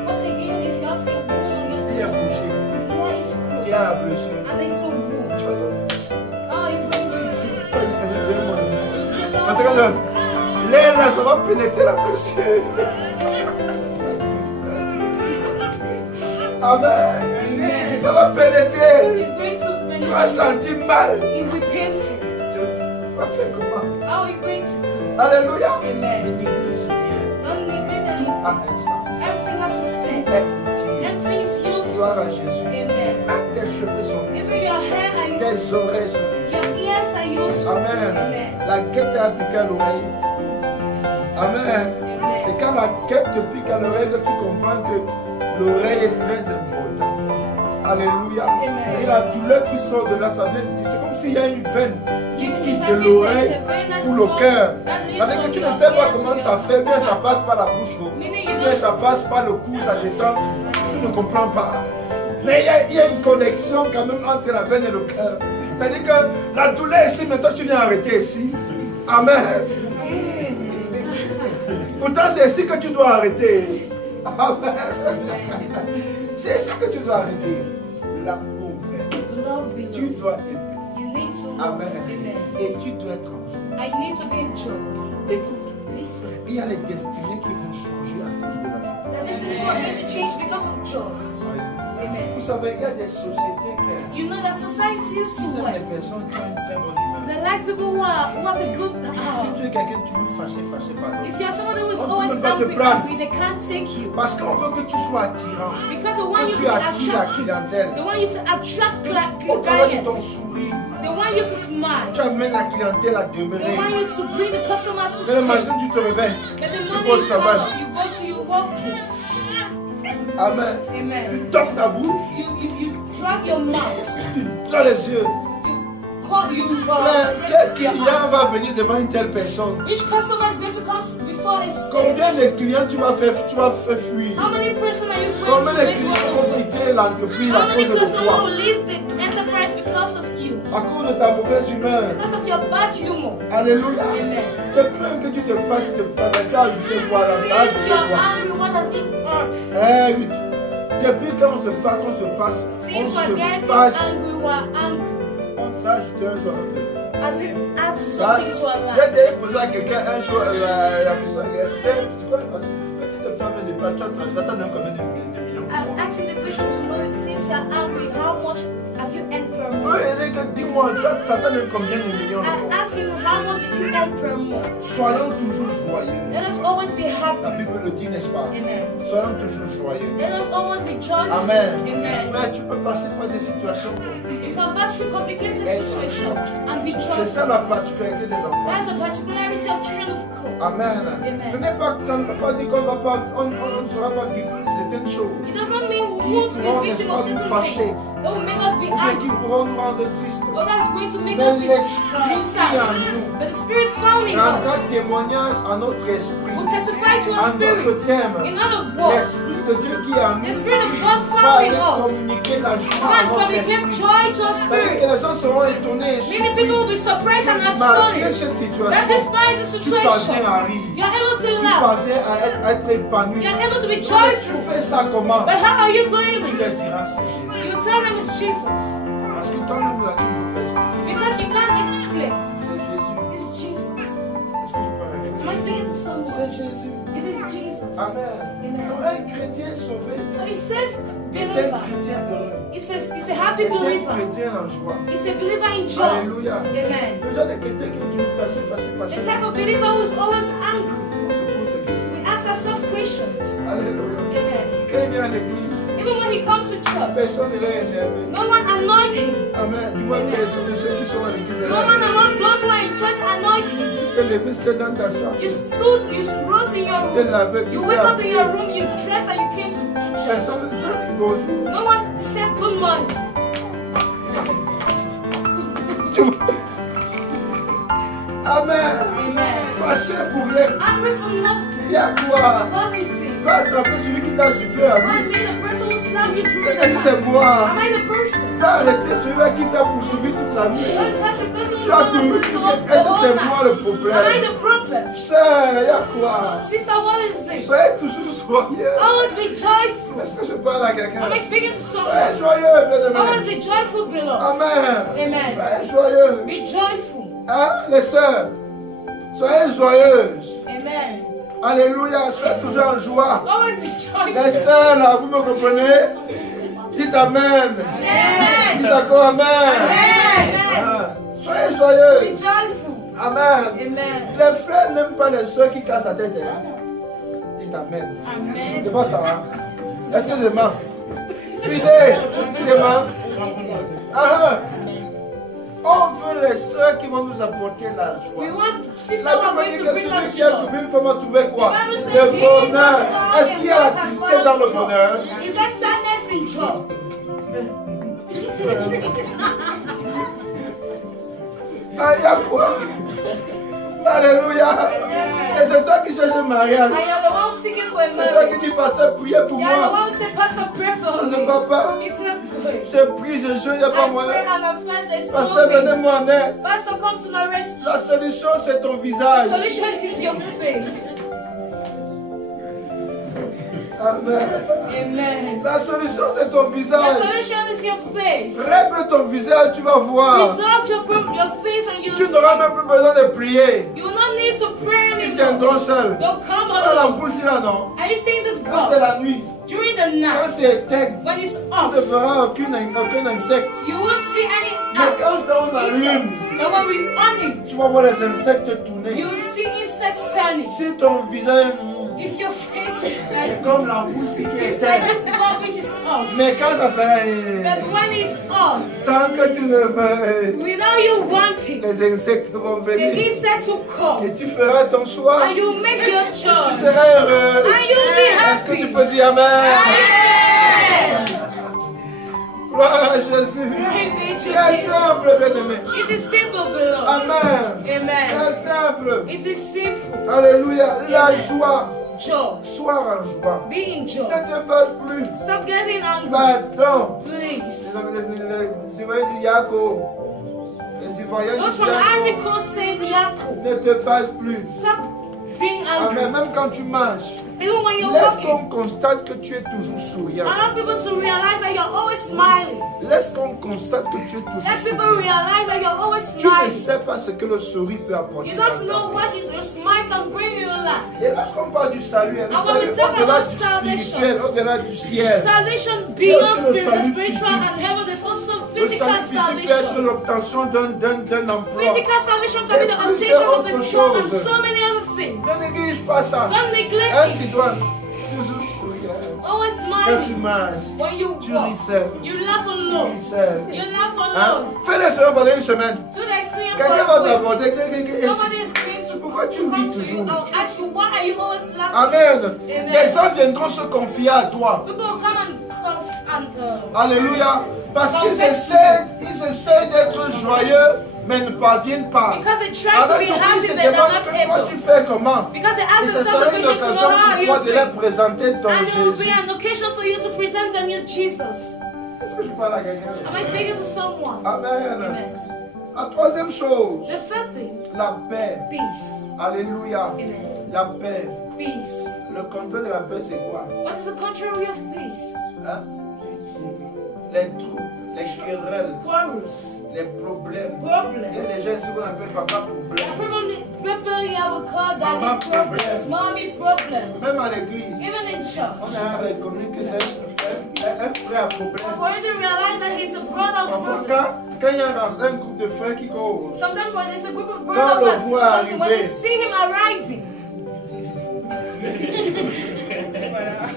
Once again, if you have a wound on your si elle est bouchée, here is il y cold, a la blessure. and there's some wound. Tu vas donc. How are you going to do? Oh, le Seigneur, donne-moi une main. You say, Parce que Lord, l'air là, ça va pénétrer la blessure. Amen. Amen. Ça va pénétrer. It's going to, Tu vas sentir mal. it will be painful. Tu vas faire comment? How are you going to do? Alléluia. Ne Amen. néglige rien. Don't neglect Tout a anything. un sens. Everything has a Tout sense. est utile. Everything is useful. Gloire à Jésus. Amen. Même tes cheveux sont utiles. Even your hair are useful. Tes oreilles sont utiles. Your ears are useful. Amen. Amen. La guêpe t'a piqué à l'oreille. Amen. Amen. C'est quand quand la guêpe te pique à l'oreille, que tu comprends que l'oreille est très importante. Alléluia. Et la douleur qui sort de là, ça vient, c'est comme s'il y a une veine qui quitte de l'oreille pour le cœur. C'est-à-dire que tu ne sais pas comment ça fait, bien ça passe par la bouche, ou bien ça passe par le cou, ça descend. Tu ne comprends pas. Mais il y a une connexion quand même entre la veine et le cœur. C'est-à-dire que la douleur ici, maintenant tu viens arrêter ici. Amen. Pourtant, c'est ici que tu dois arrêter. Amen. C'est ici que tu dois arrêter. L'amour, frère. Tu dois aimer. Amen. Et tu dois être en joie. Écoute, il y a les destinées qui vont changer à cause de la joie. Vous savez, il y a des sociétés qui aiment les personnes qui ont une très bonne humeur. They like people who have a good Si heart. tu es quelqu'un qui toujours fâché par If you are someone who is On always peut pas te angry, prendre. they can't take you. Parce qu'on veut que tu sois attirant. Because they want Que you tu to attires la attract. clientèle. They want you to attract Au travers de ton clients. sourire, They want you to smile. tu amènes la clientèle à They want demeurer. you to bring the customers to Mais le stay. matin, tu te réveilles. But the Tu morning poses you ta vanne. you go to your workplace. Amen. Tu Amen. tombes ta bouche, You drag your mouth. tu tournes les yeux. You Frère, quel client va venir devant une telle personne? Which customer is going to come before it's Combien de clients tu vas faire fuir? How many person are you going Combien to de make clients vont one? quitter l'entreprise à How many cause de customers toi? will leave the enterprise because of you? À cause de ta mauvaise humeur. Because of your bad humor. Alléluia. Amen. Depuis même que tu te fâches, tu as ajouté quoi là? Tu as Since ajouté you're quoi? angry, what does it hurt? Oui. Depuis quand on se fâche, Since we're getting angry, we're angry. On s'est ajouté un jour un peu. As it adds Ça, something to our j'ai life. déjà posé à quelqu'un un jour, la personne, c'était, c'est quoi, parce que petite femme n'est pas, tu attends même combien de millions? I'm asking the question to know it. Since you're angry, how much have you earned per Oui, month? il dit que dis-moi, tu attends même combien de millions? I ask him how much did you earn per month? Soyons toujours joyeux. Let us always be La happy. Bible le dit, n'est-ce pas? Amen. Soyons toujours joyeux. Let us always be joyful. Amen. Amen. Frère, tu peux passer par des situations You compliquées. can pass through complicated situations and be C'est ça joyful. la particularité des enfants. That's the particularity of children of God. Amen. Ce n'est pas, ça ne veut pas dire qu'on ne sera pas victime de certaines choses. It does not mean we won't be victim of certain things. That will make us be Ou bien qui angry. pourront nous rendre tristes. Or that is going to make Mais us be l'esprit qui est en sad. nous But the Spirit found in rendra us témoignage à notre esprit. will testify to our En d'autres spirit. termes, In other words, l'esprit de Dieu qui est en nous the Spirit of God va found in aller us. communiquer la joie à God notre communicate esprit. joy to our C'est-à-dire que spirit. les gens seront étonnés et Many people will surpris. be surprised and Malgré astonished cette that situation, despite the tu parviens situation, à rire. you are able to Tu laugh. parviens à être épanoui. You are able to be Mais tu joyful. fais ça comment? But how are you going Tu to? les diras, c'est Jésus. You tell them it's Jesus. Parce que toi-même là, tu ne peux pas expliquer. Because you can't explain. C'est Jésus. It's Jesus. Est-ce que je parle avec Am I toi? speaking to someone? C'est Jésus. It is Jesus. Amen. Donc, un chrétien sauvé So he says est un believer. chrétien heureux. He says he's a happy Est un believer. chrétien en joie. He's a believer in joy. Alléluia. Amen. Le genre de chrétien qui est toujours fâché. The type of believer who is always angry. On se pose des questions. We ask ourselves questions. Alléluia. Amen. Quand il vient à l'église, Even when he comes to church, personne ne l'a énervé. no one annoyed him. Amen. Du moins, personne de ceux qui sont à l'église. No one among those who are in church annoyed him. Tu t'es levé seul dans ta chambre. You stood, you rose in your Tu t'es room. lavé. You wake up in your room, you dress and you came to church. Personne ne t'a dit bonjour. No one said good morning. Amen. Amen. Fâché pour rien. Angry for nothing. Il y a quoi? What is it? Va attraper celui qui t'a giflé à Am I lui. being the person who slapped you through C'est the que c'est night? moi. Am I the person? Va arrêter celui-là qui t'a poursuivi toute la nuit. Don't touch the person Tu who as knows tout. the whole Est-ce que c'est moi le night. Am I problème? the problem? Sœur, il y a quoi? Sister, what is it? Soyez toujours joyeux. Always be joyful. Est-ce que je parle à quelqu'un? Am I speaking to Soyez someone? joyeux, Always bien-aimé. be joyful, beloved. Amen. Amen. Soyez joyeux. Be joyful. Hein, les sœurs? Soyez joyeuses. Amen. Alléluia. Soyez toujours en joie. Always be Les joyful. sœurs, là, vous me comprenez? Dites Amen. Dites Amen. d'accord, Amen. Amen. Ah, soyez Be joyeux. joyful. Amen. Amen. Les frères n'aiment pas les sœurs qui cassent la tête. Hein? Dites Amen. Amen. C'est pas ça. Hein? Excusez-moi. Fidèle. Excusez-moi. Ah, On veut les sœurs qui vont nous apporter la We joie. want sisters La who are Bible going dit to que bring celui us qui a joy. trouvé une femme a trouvé quoi? The Bible says, Le he bonheur. that found Est-ce qu'il y a a la wife has tristesse found dans le joy. bonheur? Is there sadness in joy? Ah, il y a quoi? Alléluia. Et c'est toi qui cherches un mariage. I am the one seeking for a C'est toi qui marriage. dis, pasteur, priez pour You are the moi. one who said, Pastor, pray for Ça me. ne va pas. It's not good. Je prie, je joue, il n'y a pas I moyen. pray and I fast, there's Pasteur, no venez-moi way. en aide. Pastor, come to my rescue. La solution, c'est ton The visage. solution is your face. Amen. Amen. La solution, c'est ton The visage. solution is your face. Règle ton visage, tu vas voir. Resolve your face and Tu you'll n'auras see. même plus besoin de prier. You will not need to pray Ils anymore. viendront seuls. They'll come Dans alone. l'ampoule, c'est là, non? Are you seeing this Quand c'est God? la nuit, During the quand night, c'est éteint, when it's tu off, ne verras aucun insecte. you won't see any Mais quand on insects. allume, But when we on it, tu vas voir les insectes tourner. you'll see insects turning. Si ton visage If your face is est like, comme l'ampoule qui est it's like éteinte. this bulb which is off. Mais quand ça sera But when it's off, sans que tu ne veuilles, without you wanting, les insectes vont the venir. insects will come. Et tu feras ton choix. And you make your Tu choice. seras heureux. And you'll be Est-ce que happy. tu peux dire Amen? Amen. Gloire à Jésus. Glory be to C'est Jesus. simple, bien-aimé. It is simple, beloved. Amen. Amen. C'est simple. It is simple. Alléluia. La joie. Joy. Sois en joie. Be in Ne joy. te fasse plus. Stop getting angry. Pardon. Please. Les citoyens du Yako. Les citoyens Those du from Ivory Yako. Coast say Yaku. Ne te fasse plus. Stop being Amen. angry. Même quand tu marches, Even when you're laisse walking. qu'on constate que tu es toujours souriant. I want people to realize that you're always smiling. Laisse qu'on constate que tu es toujours Let people souriant. realize that you're always Tu ne smiling. sais pas ce que le sourire peut apporter. You dans don't ta know vie. what your smile can bring in your life. Et lorsqu'on parle du salut, le And when we salut talk au-delà about du salvation, spirituel, au-delà du ciel. Salvation Yes, beyond le spirit, salut spiritual physique. and heaven. There's also Le physical salut physique peut être salvation. l'obtention d'un emploi. Physical salvation can be the obtention of a job and so many other things. Ne néglige pas ça. Don't neglect Un it. citoyen, toujours souriant. Always Quand tu smiling. marches, When you tu walk, risais. you laugh Tu alone. risais. You laugh Hein? alone. Fais-le seulement pendant une semaine. Do the experience Quelqu'un for va a week. t'apporter. Somebody is going to Pourquoi tu come ris to you. toujours? I'll ask you, why are you always laughing? Amen. Des gens viendront se confier à toi. People will come and cough and Alléluia. Parce qu'ils Confesse. essaient d'être joyeux, mais ne parviennent pas. because they try Alors to be ils happy se but they're demandent not que toi able. tu fais comment. Because they Et ask ce themselves sera the une question to occasion know how pour you toi de do. leur présenter ton And it will be Jésus. an occasion for you to present them your Jesus. Est-ce que je parle à quelqu'un? Am I speaking to someone? Amen. Amen. La troisième chose, The third thing, la paix. peace. Alléluia. Amen. La paix. Peace. Le contraire de la paix, c'est quoi? What is the contrary of peace? Hein? Les troubles, les querelles, Quarrels. les problèmes. Il y a Problems. des gens ici qu'on appelle papa problème. Probably I would call Mama daddy problems, mommy problems. Même à l'église, Even in church. on a reconnu que c'est un frère à problème. For you to realize that he's a brother of Parfois, brothers. quand il y a un groupe de frères qui courent, Sometimes when there's a group of Quand brothers le and voit sisters, when they arriver. see him arriving,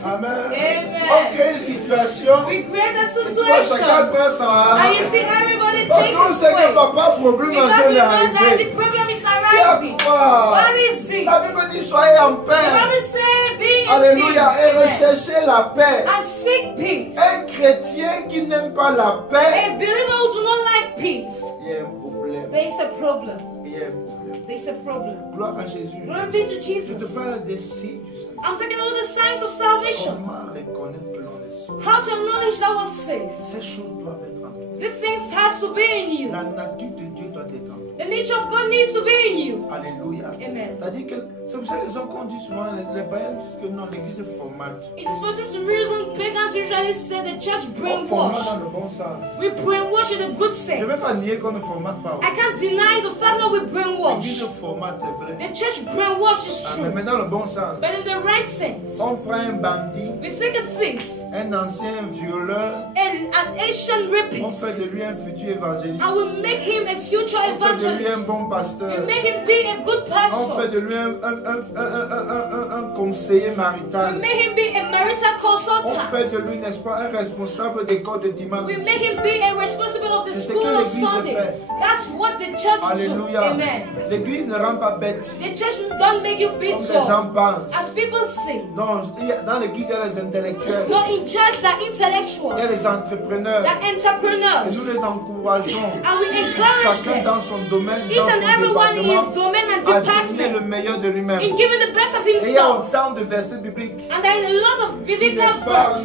amen. Amen. On crée une situation, we create a tu vois chacun situation. prend ça. And you see everybody Parce takes qu'on his sait que way. papa problème en Because train we know that the d'arriver. problem is Il y a arriving. quoi? What is it? La Bible dit soyez en The paix. Bible says being in Alléluia. peace. Et Amen. recherchez la paix. And seek peace. Un chrétien qui n'aime pas la paix, A believer who do not like peace, il y a un problème. there is a problem. Il y a un problème. There is a problem. Gloire à Jésus. Glory be to Je te Jesus. parle des signes du salut. I'm talking about the signs of salvation. Comment reconnaître que l'on est sauvé? How to acknowledge that was saved. Ces choses doivent être en toi. These things has to be in you. La nature de Dieu doit être en toi. The nature of God needs to be in you. Alléluia. Amen. C'est-à-dire que c'est pour ça que les gens qu'on dit souvent, les païens disent que non, l'église est formate. It is for this reason pagans usually say the church On formate brainwash. dans le bon sens. We brainwash in a good Je ne sense. vais pas nier qu'on ne formate pas. I can't deny the fact that we L'église brainwash. formate, c'est vrai. The church brainwash is Ah, true. mais dans le bon sens. But in the right sense, On prend un bandit, we take a thief, un ancien violeur, an Asian on rapist, fait de lui un futur évangéliste. and we make him a future On fait de lui un evangelist. bon pasteur. We make him be a good On fait pastor. de lui un conseiller We marital. make him be a parental On consultant. fait de lui, n'est-ce pas, un responsable d'école de dimanche. We make him be a responsible of the C'est ce school que of l'Église Sunday. fait. That's what the church do. Alléluia. Amen. L'église ne rend pas bête, The church don't make you comme big les so, gens pensent. as people think. Non, dans l'église, il y a les intellectuels, No, in church, the il y a intellectuals, les entrepreneurs. the Et nous entrepreneurs, les encourageons. and we encourage Chacun them, dans son domaine, each dans and son everyone in his département, domain and à donner le department, meilleur de lui-même. in giving the best of Et il y a himself. autant de versets bibliques And there is a lot of biblical n'est-ce pas, verse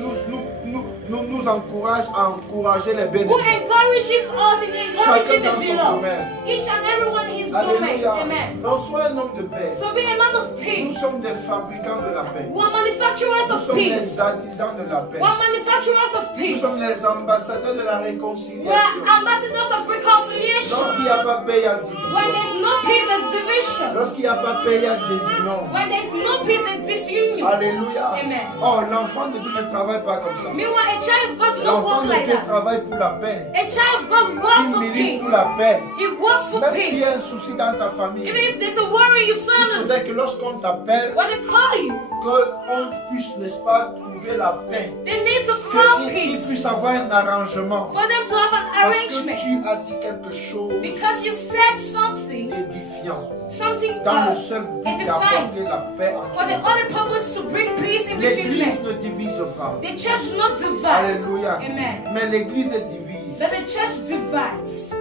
nous encouragent à encourager les who bénéfices. encourages us in encouraging Chacun the dans son beloved. domaine. Each and everyone in his domain. Alléluia. Amen. Donc sois un homme de paix. So be a man of Nous peace. sommes des fabricants de la paix. We are manufacturers Nous of sommes peace. les artisans de la paix. We are manufacturers of Nous peace. sommes les ambassadeurs de la We réconciliation. are ambassadors of reconciliation. Lorsqu'il n'y a pas paix, il y a When division. there's no peace, there's division. Lorsqu'il n'y a pas paix, il y a désunion. When there's no peace, there's disunion. Alléluia. Amen. Oh, l'enfant de Dieu ne travaille pas comme ça. Meanwhile, a child of God do not L'enfant walk de like Dieu that. travaille pour la paix. A child of God walks Il for milite peace. pour la paix. He works for Même s'il y peace. a un souci dans ta famille, Even if there's a worry in your il family, faudrait que lorsqu'on t'appelle, when they call you, qu'on puisse, n'est-ce pas, trouver la paix. they need to find Qu'il peace. puisse avoir un arrangement. For them to have an Parce que arrangement. tu as dit quelque chose Because you said something, d'édifiant. something Dans le seul but edifying. d'apporter la paix For entre the les only purpose to bring peace in between L'église men. ne divise pas. The church not divide. Alléluia. Amen. Mais l'église divise. But the church divides.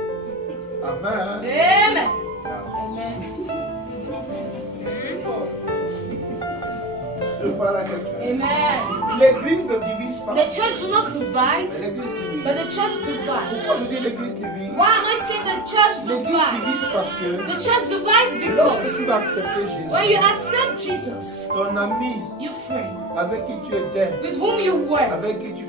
Amen. Amen. Amen. Je parle à quelqu'un. Amen. L'église ne divise pas. The church do not divide, Mais l'église divise. but the church divides. Pourquoi je dis l'église divise? Why am I saying the church L'église divides? divise parce que The church divides lorsque because tu vas accepter Jésus, when you accept Jesus, ton ami your friend, avec qui tu étais, with whom you were, avec qui tu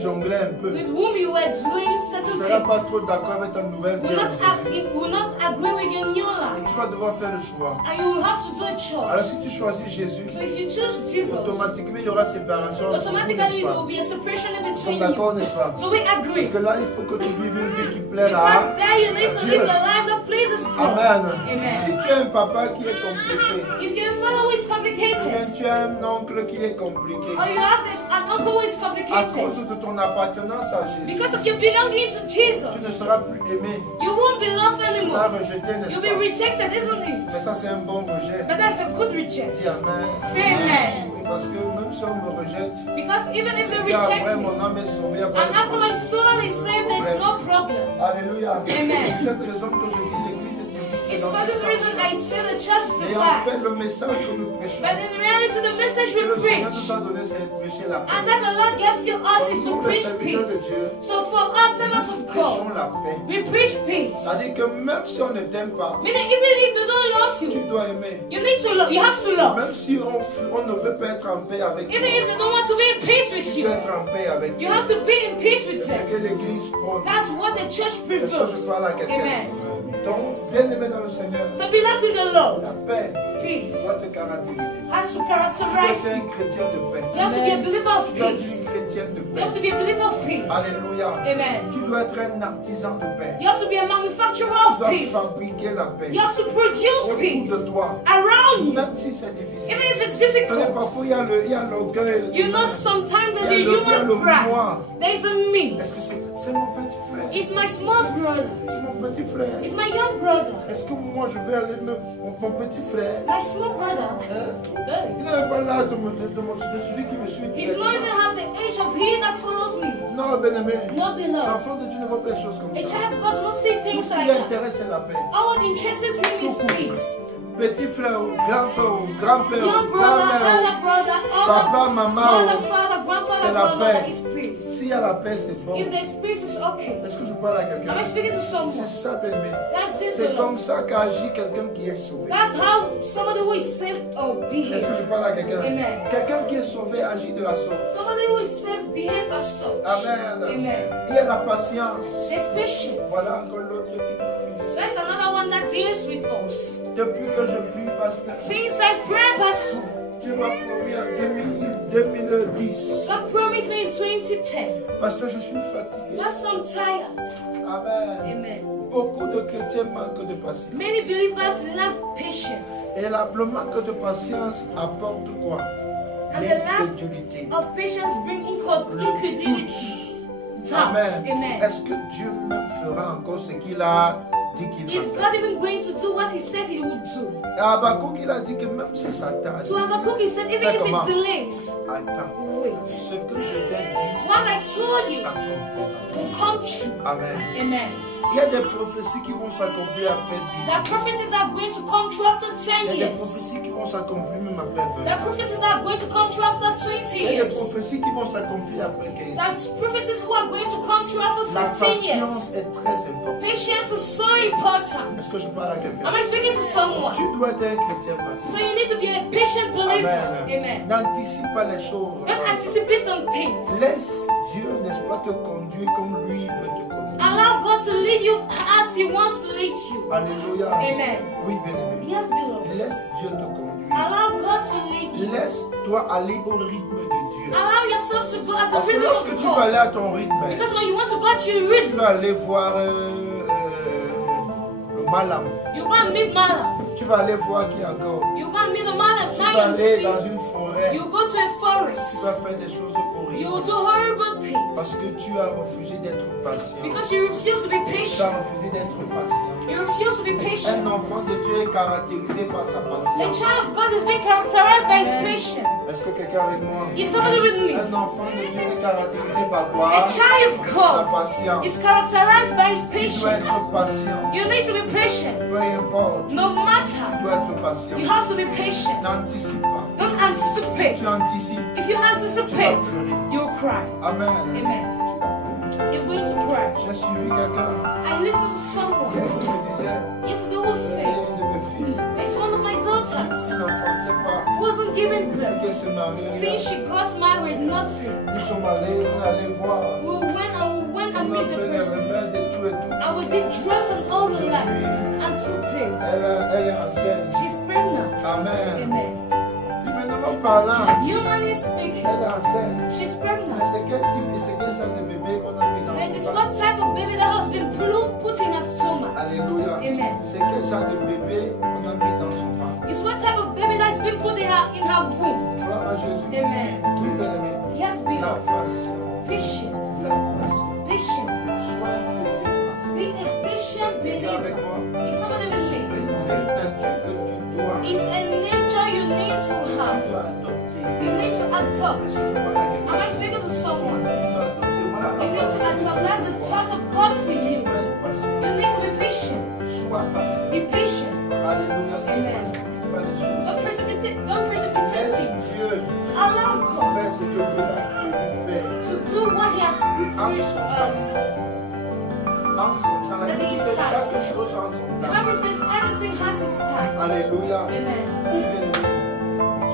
jonglais un peu, with whom you were doing tu certain ne seras pas things, trop d'accord avec ta nouvelle vie will en not, Jésus. will not agree with your new Et life. tu vas devoir faire le choix. And you will have to do a Alors choice. si tu choisis Jésus, So if you choose Jesus, automatiquement il y aura séparation entre vous, automatically n'est-ce there pas? will be a separation in Nous sommes between d'accord, you. n'est-ce pas? Do we agree? Parce que là, il faut que tu vives une vie qui Because plaira. there you need to live a life that pleases God. Amen. Amen. Si tu as un papa qui est compliqué, If you're a father who is ou bien complicated, tu as un oncle qui est compliqué, or you have an uncle who is à complicated, cause de ton appartenance à Jésus, because of your belonging to tu ne Jesus, seras plus aimé, you won't be loved tu seras anymore. rejeté, n'est-ce You'll be pas? rejected, isn't it? Mais ça, c'est un bon rejet. But that's a good reject. Dis Amen. Say amen. Oui, parce que même si on me rejette, Because even if they et reject après me, mon âme est sauvée, il y a pas and de after my problème. soul is saved, there's no problem. Alléluia. Amen. C'est cette raison que je dis l'église est divise. C'est It's dans for ce this reason I sens. say the church Et en fait, divides. le message que nous prêchons, But in reality, the message que we le Seigneur preach, nous a donné, c'est de prêcher la paix. and that the Lord gave you us is to Nous, les preach serviteurs de peace. Dieu, So for us, servants of prêchons God, la paix. we preach peace. C'est-à-dire que même si on ne t'aime pas, Meaning, even if they don't love tu you, dois aimer. you need to love. You have to love. Même si on ne veut pas être en paix avec Even if toi, they don't want to be in peace with tu dois you, être en paix avec you toi. have to be in peace with C'est ce them. que l'Église prône. That's what the church Est-ce que je prefers. parle à quelqu'un? Amen. Donc, bien aimé dans le Seigneur, So beloved in the Lord, la paix peace doit te caractériser. has to Tu dois characterize être you. un chrétien de paix. You have to be a believer of Tu dois être peace. une chrétienne de You paix. have to be a believer of peace. Alléluia. Amen. Tu dois être un artisan de paix. You have to be a manufacturer Tu of dois peace. fabriquer la paix. You have to produce Autour peace de toi. around you. Même si c'est difficile. Even if it's Vous savez, difficult. parfois il y a l'orgueil. You know, sometimes Il as y a a le human pride, moi. there's a me. Est-ce que c'est mon petit frère? It's my small brother. C'est mon petit frère. It's my young brother. Est-ce que moi je vais aller mon petit frère? My small brother. Hein? Good. Il n'a pas l'âge de celui qui me suit. He's not even have the age of he that follows me. Non, bien-aimé. Not beloved. L'enfant de Dieu ne voit pas les choses comme A ça. child of God does not see Tout things ce like qui that. l'intéresse, c'est la paix. All what interests him is peace. Petit frère, grand-frère, grand-père, Young brother, grand-mère, elder brother, papa, elder maman, mother, father, c'est grandfather, la grandmother paix. is peace. s'il y a la paix, c'est bon. If there's peace, it's okay. Est-ce que je parle à quelqu'un? Am I speaking to C'est someone? ça, bien-aimé. That's it, C'est the comme Lord. ça qu'agit quelqu'un qui est sauvé. That's how somebody who is saved or Est-ce que behave. je parle à quelqu'un? Amen. Quelqu'un qui est sauvé agit de la sorte. Somebody who is saved behave as such. Amen. Amen. Il y a la patience. There's patience. Voilà encore l'autre qui nous finit. That's another one that deals with us. Depuis que je prie, pasteur, Since I pray, Pastor, Dieu m'a promis en 2010. God promised me in 2010. Pasteur, je suis fatigué. Yes, I'm tired. Amen. Amen. Beaucoup de chrétiens manquent de patience. Many believers lack patience. Et le manque de patience apporte quoi? And the lack l'incrédulité, of patience bring le incredulity. doute. Doubt. Amen. Amen. Est-ce que Dieu même fera encore ce qu'il a dit qu'il Is va God faire? even going to do what he said he would do? Habakkuk, il a dit que même si ça tarde, To Habakkuk he said, even if comment? it delays, attends. wait. Ce que je t'ai dit What I told you s'accomplira. will come true. Amen. Amen. Il y a des prophéties qui vont s'accomplir après 10 The ans. prophecies are going to come true after 10 Il y a des years. prophéties qui vont s'accomplir même après 20 The ans. prophecies are going to come true after 20 Il y a des years. prophéties qui vont s'accomplir après 15 ans. The prophecies who are going to come true after La 15 years. patience est très importante. Patience is so important. Est-ce que je parle à quelqu'un? Am I speaking to someone? Tu dois être un chrétien So patient. you need to be a patient believer. Amen. N'anticipe pas les choses. Don't anticipate on things. Laisse Dieu, n'est-ce pas, te conduire comme lui veut te conduire. Allow God to lead you as He wants to lead you. Alléluia. Amen. Oui, bien-aimé. Yes, beloved. Laisse Dieu te conduire. Allow God to lead you. Laisse-toi aller au rythme de Dieu. Allow yourself to go at the Parce que rhythm lorsque of tu vas God. aller à ton rythme, Because when you want to go to your tu rhythm, vas aller voir le malam. you go and meet Malam. Tu vas aller voir qui encore. You go and meet the Malam. Tu vas Try and aller see. dans une forêt. You go to a forest. Tu vas faire des choses You horribles. do horrible things. Parce que tu as refusé d'être patient. Because you refuse to be Tu as patient. refusé d'être patient. You refuse to be Un patient. enfant de Dieu est caractérisé par sa A patience. child of God is being characterized by his patience. Est-ce que quelqu'un avec moi? Is somebody with me? Un enfant de Dieu est caractérisé par quoi? A child of Sa God patience. is characterized by his Tu dois patience. être patient. You need to be patient. Peu importe. No Tu matter. dois être patient. You have to be patient. N'anticipe pas. Don't Si anticipate. tu anticipes, If you anticipate, you'll cry. Amen. Amen. You're going to cry. J'ai suivi quelqu'un I listen to someone. qui me disait, Yesterday was il y a saying, une de mes filles it's one of my daughters qui n'enfantait pas, who wasn't given birth. qui se mariait. Since she got married, nothing. Nous sommes allés, on est allé voir. We went and On a met the fait les person. remèdes et tout et tout. And we did drugs and all the that. And today, Elle est enceinte. she's pregnant. Amen. Amen. Humainement parlant, Humanly speaking, elle est enceinte. she's Mais pregnant. c'est quel type et c'est quel genre de bébé qu'on a mis dans And it's son what ventre? type of baby that has been put in her stomach. Alléluia. Amen. C'est quel genre de bébé qu'on a mis dans son ventre? It's what type of baby that's been put in her womb. Gloire à Jésus. Amen. Oui, bien-aimé. Yes, La beloved. patience. Patience. La patience. Patient. Sois un chrétien patient. Be a patient Regarde avec believer. moi. Is somebody with me? C'est une nature que tu dois It's a nature you need to have. adopter. You need to adopt. Mais si tu parles à quelqu'un, Am I speaking to someone? tu dois adopter. Voilà la You need to patience. adopt. That's the thought of God for Tu you. dois être patient. You need to be patient. Sois patient. Be patient. Alléluia. Ne Amen. précipite pas les choses. Don't precipitate Laisse things. Dieu Allow God faire ce que Dieu a prévu faire. to do what He has preached. En son temps, la Bible dit que chaque chose en son The temps. Bible says everything has its time. Alléluia. Amen. Oui, bien-aimé.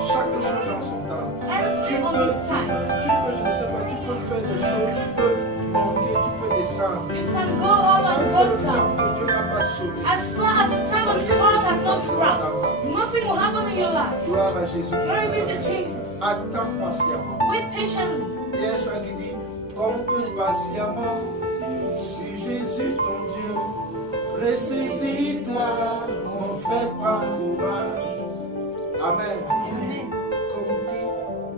Chaque chose en son temps. Everything on His time. Je ne sais pas, tu peux faire des choses, tu peux monter, tu peux descendre. You can go up and go down. Tant que Dieu n'a pas sonné. As far as the time of God has not run, nothing will happen in your life. Gloire à Jésus. Glory be to Jesus. Attends patiemment. Wait patiently. Il y a un chant qui dit, compte patiemment sur Jésus ton Dieu. Ressaisis-toi, mon frère, prends courage. Amen. Amen. Comptez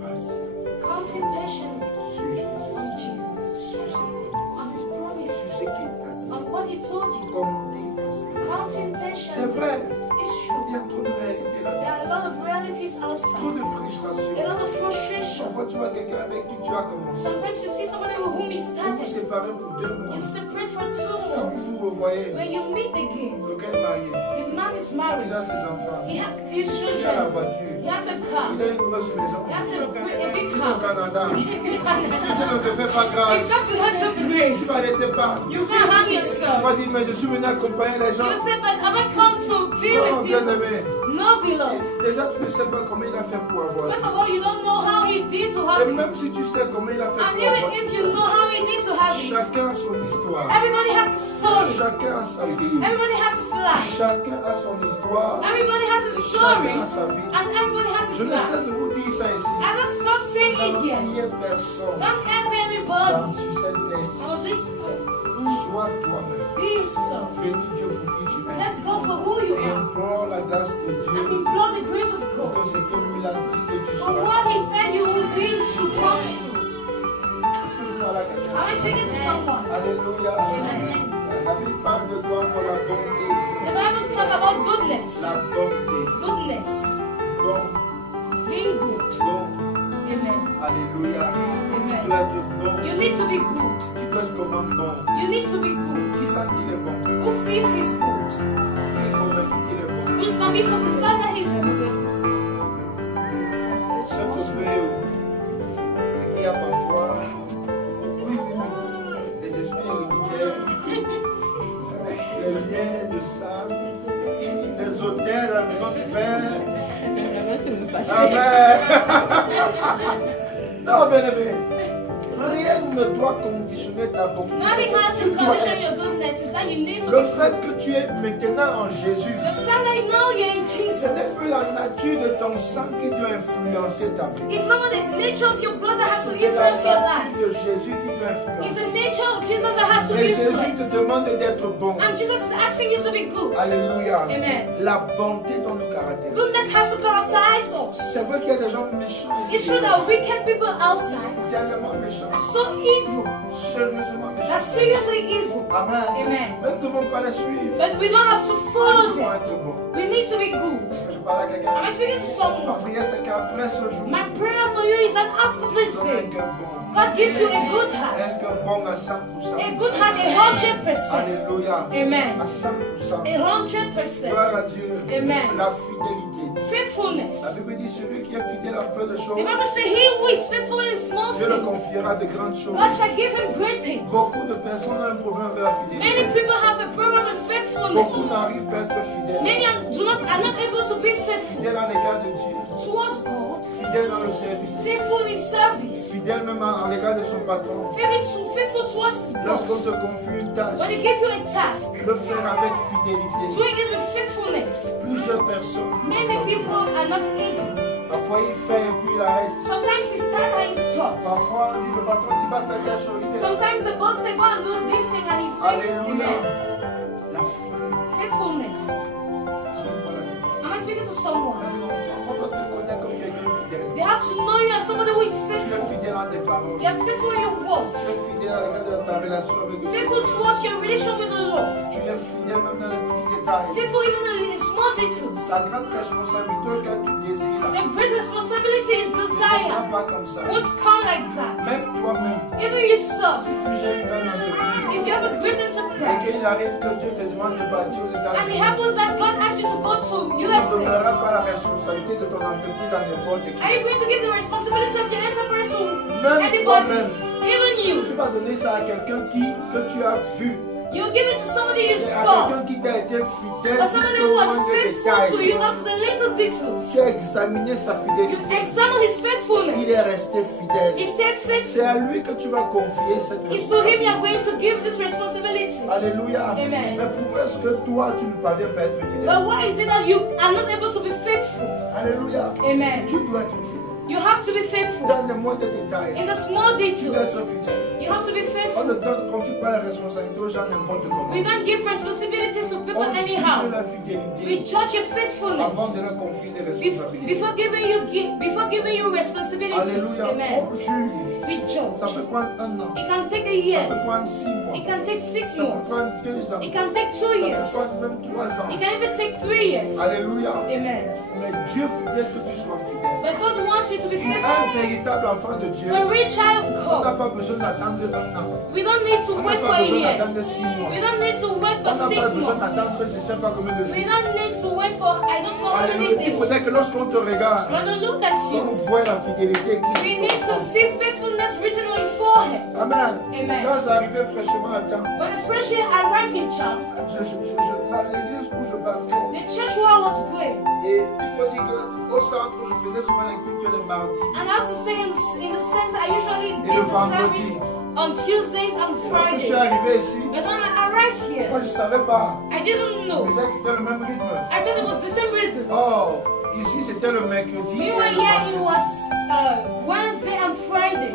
patiemment Counting patiently sur Jésus. on Jesus, Sur ses promesses. on His promise, Sur ce qu'il t'a dit. on what He told you. Comptez patiemment. Counting C'est patiently vrai. is Il true. y a trop de réalités There là-dedans. are a lot of realities Trop outside, de frustration. a lot of frustration. Parfois, tu vois quelqu'un avec qui tu as commencé. Sometimes you see somebody with whom you Vous vous started, séparez pour 2 mois. you separate for 2 Quand months. vous vous revoyez, When you meet again, le gars est marié. the man is married. Il a ses enfants. He has his Il a la children. voiture. He has a car. Il a une grosse maison. He has a big Il est au house. Canada. Si Dieu ne te fait pas If grâce, God will not do tu grace, vas aller te battre. you can't hang Tu yourself. vas dire, mais je suis venu accompagner les gens. You say, but have I come to be Non, with bien you? aimé. No, beloved. Déjà, tu ne sais pas comment il a fait pour avoir First ça. of all, you don't know how He did to Et have même it. si tu sais comment il a fait And pour even avoir if you know how He did to have it, chacun a son histoire. everybody has a story. Chacun a sa vie. Everybody has his life. Chacun a son histoire. Everybody has a story. Chacun a sa vie. And everybody has Je his ne life. sais de vous dire ça ici. And don't stop saying it here. N'enviez personne Don't envy dans anybody sur cette terre. on this earth. Sois toi-même. Be yourself. Bénis Dieu pour qui tu es. Let's go for who you Et are. implore la grâce de And Dieu implore the grace of pour God. que ce que lui a dit que tu For sois. what He said you Am I speaking to someone? Alléluia. Amen. La Bible parle de toi pour la bonté. The Bible talks about goodness. La bonté. Goodness. Bon. Being good. Bon. Amen. Alléluia. Tu Amen. dois être bon. You need to be good. Tu dois être comment bon. You need to be good. Qui sent qu'il est bon? Who feels he's good? Qui est convaincu qu'il est bon? Who's convinced of the fact that he's good? Ce que c'est qu'il y a parfois les esprits héréditaires, les liens de sang, les hôtels à la maison du Père. Amen. Non, bien aimé. Rien ne doit conditionner ta bonté. Nothing has to condition your goodness. Is that you need to Le be fait que tu es maintenant en Jésus, the fact that you know you're in ce Jesus. n'est plus la nature de ton sang qui doit influencer ta vie. It's not the nature of your blood that has to C'est la influence your life. nature de Jésus qui doit It's influencer. the nature of Jesus that has to Et Jésus influence. te demande d'être bon. And Jesus is asking you to be good. Alléluia. Amen. La bonté dans le caractère. Goodness has to characterize us. C'est vrai qu'il y a des gens méchants It's ici. true that wicked people outside Tellement méchants. so evil. Sérieusement They're méchants. seriously evil. Amen. Amen. Mais nous ne devons pas les suivre. But we don't have to follow Nous devons them. être bons. We need to be good. Est-ce que je parle à Am quelqu'un? I speaking to Ma someone? prière, c'est qu'après ce jour, My prayer for you is that after this nous avons un day, cœur bon. God gives you a good heart. Un cœur bon à 100%. A good heart, 100%. Alléluia. Amen. À 100%. 100%. Gloire à Dieu. Amen. La fidélité. Faithfulness. La Bible dit celui qui est fidèle en peu de choses, The Bible says, he who is faithful in small Dieu le things, confiera de grandes choses. God shall give him great things. Beaucoup de personnes ont un problème avec la Many fidélité. people have a problem with Beaucoup faithfulness. n'arrivent pas à être fidèles. Many are not able to be faithful Fidèles à l'égard de Dieu. towards God, Fidèles dans le service. faithful in service, Fidèles même à l'égard de son patron. faithful towards his Lorsqu'on boss. te confie une tâche, When they give you a task, le faire avec fidélité. doing it with faithfulness. Plusieurs personnes. Many people are not able. Parfois il fait et puis il arrête. Sometimes he starts and he stops. Parfois on dit le patron dit va faire telle chose. Il dit, Sometimes the boss say go and do this thing and he says, Alléluia. Amen. La fidélité. Faithfulness. Am I speaking to someone? Un enfant, on doit te connaître comme quelqu'un de fidèle. They have to know you as somebody who is Tu es faithful. fidèle à tes paroles. You are faithful in your Tu words. es fidèle à l'égard de ta relation avec Dieu. Faithful towards your relation with the Lord. Tu es fidèle même dans les petits détails. Faithful even in small details. La grande responsabilité que tu désires, The great responsibility and ne desire pas comme ça. won't come like that. Même toi-même, Even yourself, si tu gères une grande entreprise if you have a great et enterprise, qu'il arrive que Dieu te demande de partir aux and it États-Unis, happens that God asks you to go to tu ne USA, donneras pas la responsabilité de ton entreprise à n'importe qui. are you going to give the responsibility of your enterprise to Même anybody? toi-même. Even Tu you. vas donner ça à quelqu'un que tu as vu, You give it to somebody you à saw, quelqu'un qui t'a été fidèle or somebody jusqu'au who was moindre faithful to you détail. up to the little details. Tu as examiné sa You fidélité. examine his Il est faithfulness. resté fidèle. He stayed C'est à faithful. lui que tu vas confier cette It's to him you are responsabilité. going to give this responsibility. Alléluia. Amen. Mais pourquoi est-ce que toi, tu ne parviens pas à être fidèle? But why is it that you are not able to be faithful? Alléluia. Amen. Tu dois être fidèle. You have to be faithful. Dans les moindres détails, In the small tu dois details, être fidèle. you have to be On ne faithful. confie pas la responsabilité aux gens n'importe comment. We don't give responsibilities to people On juge anyhow. la We fidélité judge your avant faithfulness de leur confier des before responsabilités. giving you responsibilities. Alléluia. Amen. On juge. We Ça judge. peut prendre un an. It can take a Ça year. peut prendre 6 mois. It can take 6 Ça peut months. prendre 2 ans. It can take 2 Ça peut years. prendre même 3 ans. It can even take 3 years. Alléluia. Amen. Mais Dieu voudrait que tu sois fidèle. But God wants you to be Un faithful. véritable enfant de Dieu, A real child of on n'a God. pas besoin d'attendre un an. We don't need to On n'a wait for pas a besoin year. d'attendre 6 mois. We don't need to wait On for n'a pas 6 besoin months. d'attendre je ne sais pas combien de We jours. don't need to wait for I don't know how many Alléluia. Il faudrait days. que lorsqu'on te regarde, When we look at on you, voit la fidélité we qui need to see faithfulness written on your forehead. Amen. Amen. Quand j'arrivais fraîchement à temps, When the fresh air arrived in Cham, l'église où je partais, the church where I was going, et il faut dire qu'au centre, je faisais souvent les cultes les mardis. and I have to say in the center, I usually Et did le the vendredi. service on Tuesdays and Lorsque je suis Fridays. arrivé ici, But when I arrived moi here, je ne savais pas. I didn't Je know. disais que c'était le même rythme. I thought it was the same rhythm. Oh, ici c'était le mercredi. We et were le here, it vendredi. was Wednesday and Friday.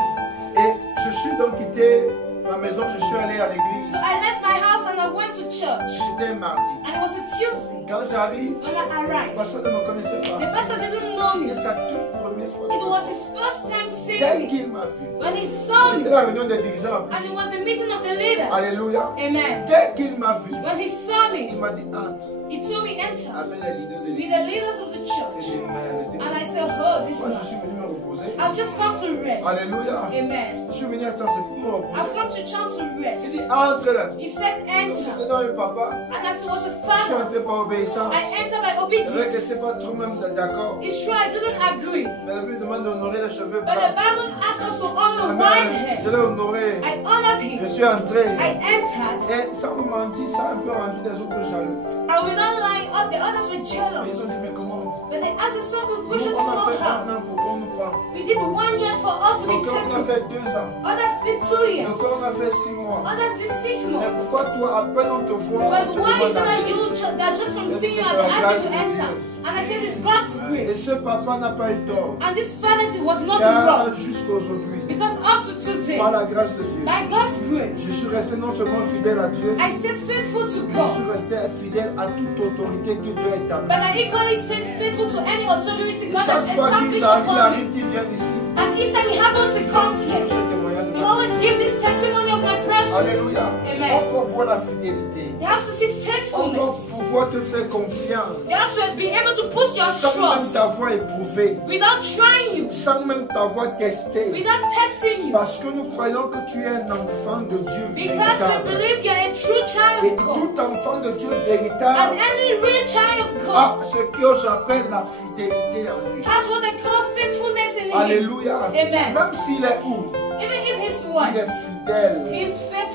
Et je suis donc quitté ma maison, je suis allé à l'église. So I left my house and I went to church. C'était un mardi. And it was a Tuesday. Quand j'arrive, When I le arrived, pasteur ne me connaissait the pas. pastor didn't know C'était me. sa toute première fois. It was his first time see Dès me, qu'il m'a vu, when he saw c'était me, la réunion des dirigeants. and it was the meeting of the leaders. Alléluia. Amen. Dès qu'il m'a vu, When he saw il me, m'a dit entre he told me enter avec les leaders de with l'église. the leaders of the Et church. j'ai dit, mais, And I said, oh, this moi je man. suis venu me reposer. I've just come to rest. Alléluia. Amen. Je suis venu à temps, c'est pour me reposer. I've come to church to Il rest. dit entre là. He said, J'étais enter. dans un papa. And as he was a Je suis father, entré par obéissance. I entered by C'est vrai obedience. que c'est pas trop même d'accord. It's true I didn't agree. Mais la Bible demande d'honorer les cheveux But the blancs. Bible asks us to honor white Amen. hair. Je l'ai honoré. I honored Je him. suis entré. I entered. Et sans me mentir, ça a un peu rendu des autres jaloux. And without lying, the others were Et ils jealous. ont dit, mais comment? But they asked the son to Nous, push us to on a know fait how. 1 an pour qu'on nous prend. We did 1 year for us to be Donc, on a taken. fait 2 ans. Others did 2 years. Donc, on a fait 6 mois. Others did 6 Mais months. pourquoi toi, à peine on te voit, But on te why is it demande that you that just from seeing you and they ask you to enter? And I said it's God's Et grace. ce papa n'a pas eu tort. And this father was not Car wrong. jusqu'aujourd'hui, Because up to today, par la grâce de Dieu, by God's je grace, suis resté non seulement fidèle à Dieu, I stayed faithful to je God. suis resté fidèle à toute autorité que Dieu a établie. But I equally stayed faithful to any authority Et God has chaque fois qu'il established arrive, il upon me. arrive, qu'il vienne ici, And each time it happens, it comes je here. suis témoignage de You ma vie. always give this testimony of my person. Alléluia. Amen. On peut voir la fidélité. You have to see On faithfulness. doit pouvoir te faire confiance. You have to be able to put your Sans même trust t'avoir éprouvé. without trying you, Sans même t'avoir testé. without testing you. Parce que nous croyons que tu es un enfant de Dieu Because we véritable. believe you're a true child Et of God. tout enfant de Dieu And véritable any real child of a God ce que j'appelle la fidélité en lui. has what they call faithfulness in him. Alléluia. Amen. Même s'il est où, Even if he's il what? est fidèle He is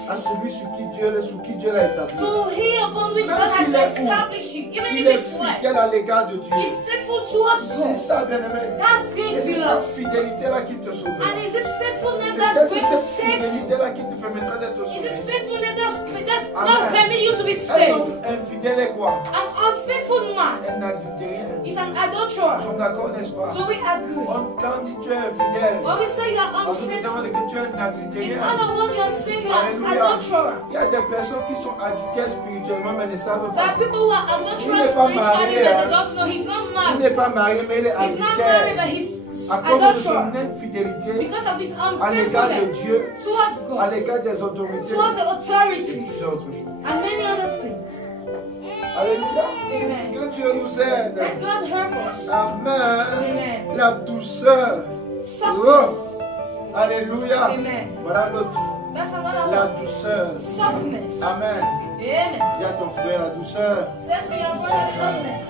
à faithful celui sur qui Dieu l'a établi. to he upon which Même God s'il has est où, established you. Even il if est he's what? fidèle à l'égard de Dieu. He's faithful towards C'est God. ça, bien-aimé. That's Et great c'est to cette love. fidélité-là qui te sauvera. And it's this faithfulness C'est that's going to cette save you. fidélité-là qui te permettra d'être It's this sauvé. faithfulness that's Amen. not permit you to be Un saved. homme infidèle est quoi? An unfaithful man Un adultérien. is an Nous adulterer. sommes d'accord, n'est-ce pas? So we agree. Quand on dit tu es infidèle, When we say you are on nous unfaithful, demande que tu es un in adultérien. other words, you are saying you are an Alléluia. adulterer. Il y a des personnes qui sont adultères spirituellement, mais ne savent There are pas. people who are Il adulterous n'est pas spiritually, marié, but hein. they don't know he's not Il married. n'est pas marié, mais il est He's not married, but adultère. he's À cause de son adulterer. infidélité Because of his à l'égard de unfaithfulness Dieu, towards à God, l'égard des autorités towards the et authorities, plusieurs autres choses. and many other things. Alléluia. Amen. Que Dieu nous aide. Let God help us. Amen. Amen. La douceur. Softness. Alléluia. Amen. Voilà l'autre. That's another La one. douceur. Softness. Amen. Amen. Dis à ton frère la douceur. Say to your brother softness.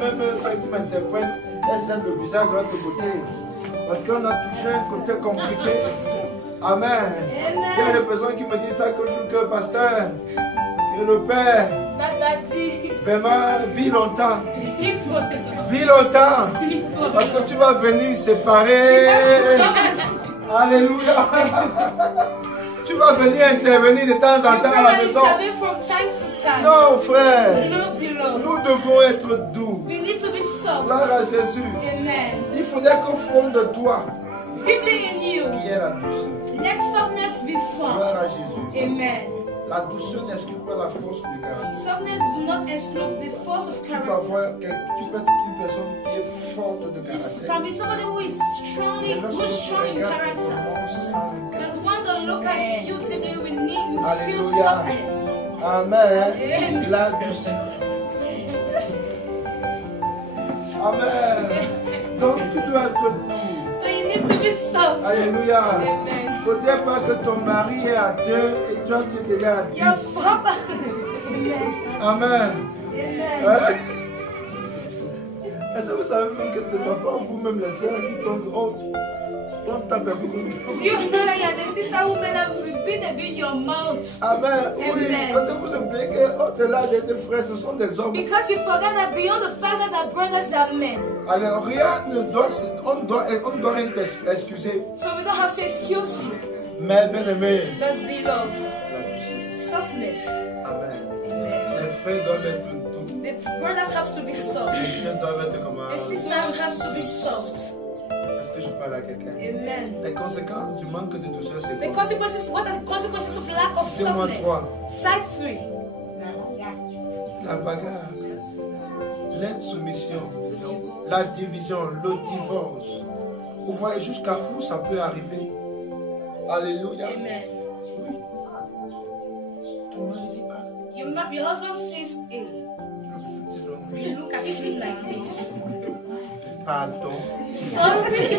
Même celle qui m'interprète, elle sait le visage de l'autre côté. Parce qu'on a touché un côté compliqué. Amen. Il y a des personnes qui me disent ça que je suis que pasteur. Et le Père, Daddy. vraiment, vis longtemps. Il faut. Vis longtemps. Il faut. Parce que tu vas venir séparer. Alléluia. Tu vas venir intervenir de temps en temps à la maison. From time to time. Non, frère. No, beloved. Nous devons être doux. We need to be soft. Gloire à Jésus. Amen. Il faudrait qu'au fond de toi, Deeply in you, qui est la douceur. let softness be found. Gloire à Jésus. Amen. La douceur n'exclut pas la force du caractère. Softness do not exclude the force of Tu peux character. avoir tu peux être une personne qui est forte de You caractère. can be somebody who is Mais who lorsque is tu strong in regardes character. vraiment sans le But caractère. one that look at you deeply will need you feel Alléluia. softness. Amen. Amen. La douceur. Amen. Donc tu dois être doux. So you need to be soft. Alléluia. Amen. Il ne faudrait pas que ton mari est à 2 et toi tu es déjà à 10. Your papa. Amen. Amen. Hein? Est-ce que vous savez même que c'est parfois vous-même les sœurs qui font que on tape un peu comme ça. You know that you're the sister who made up with beat a bit your mouth. Amen. Oui, Amen. parce que vous oubliez qu'au-delà des frères, ce sont des hommes. Because you forget that beyond the fact that brothers are men. Alors rien ne doit, on doit rien excuser. So we don't have to excuse you. Mais bien aimé, But beloved, la douceur. softness. Amen. Amen. Les frères doivent être doux. The brothers have to be soft. Les frères doivent être comment? The sisters have to be soft. Est-ce que je parle à quelqu'un? Amen. Les conséquences du manque de douceur, c'est The quoi? consequences, what are the consequences of lack of Citez-moi softness? 3. Side 3. La bagarre, l'insoumission, la division, le divorce. Vous voyez jusqu'à où ça peut arriver. Alléluia. Amen. Oui. Ton mari dit ah. Your husband says A. You look at him like this. Pardon. Sorry.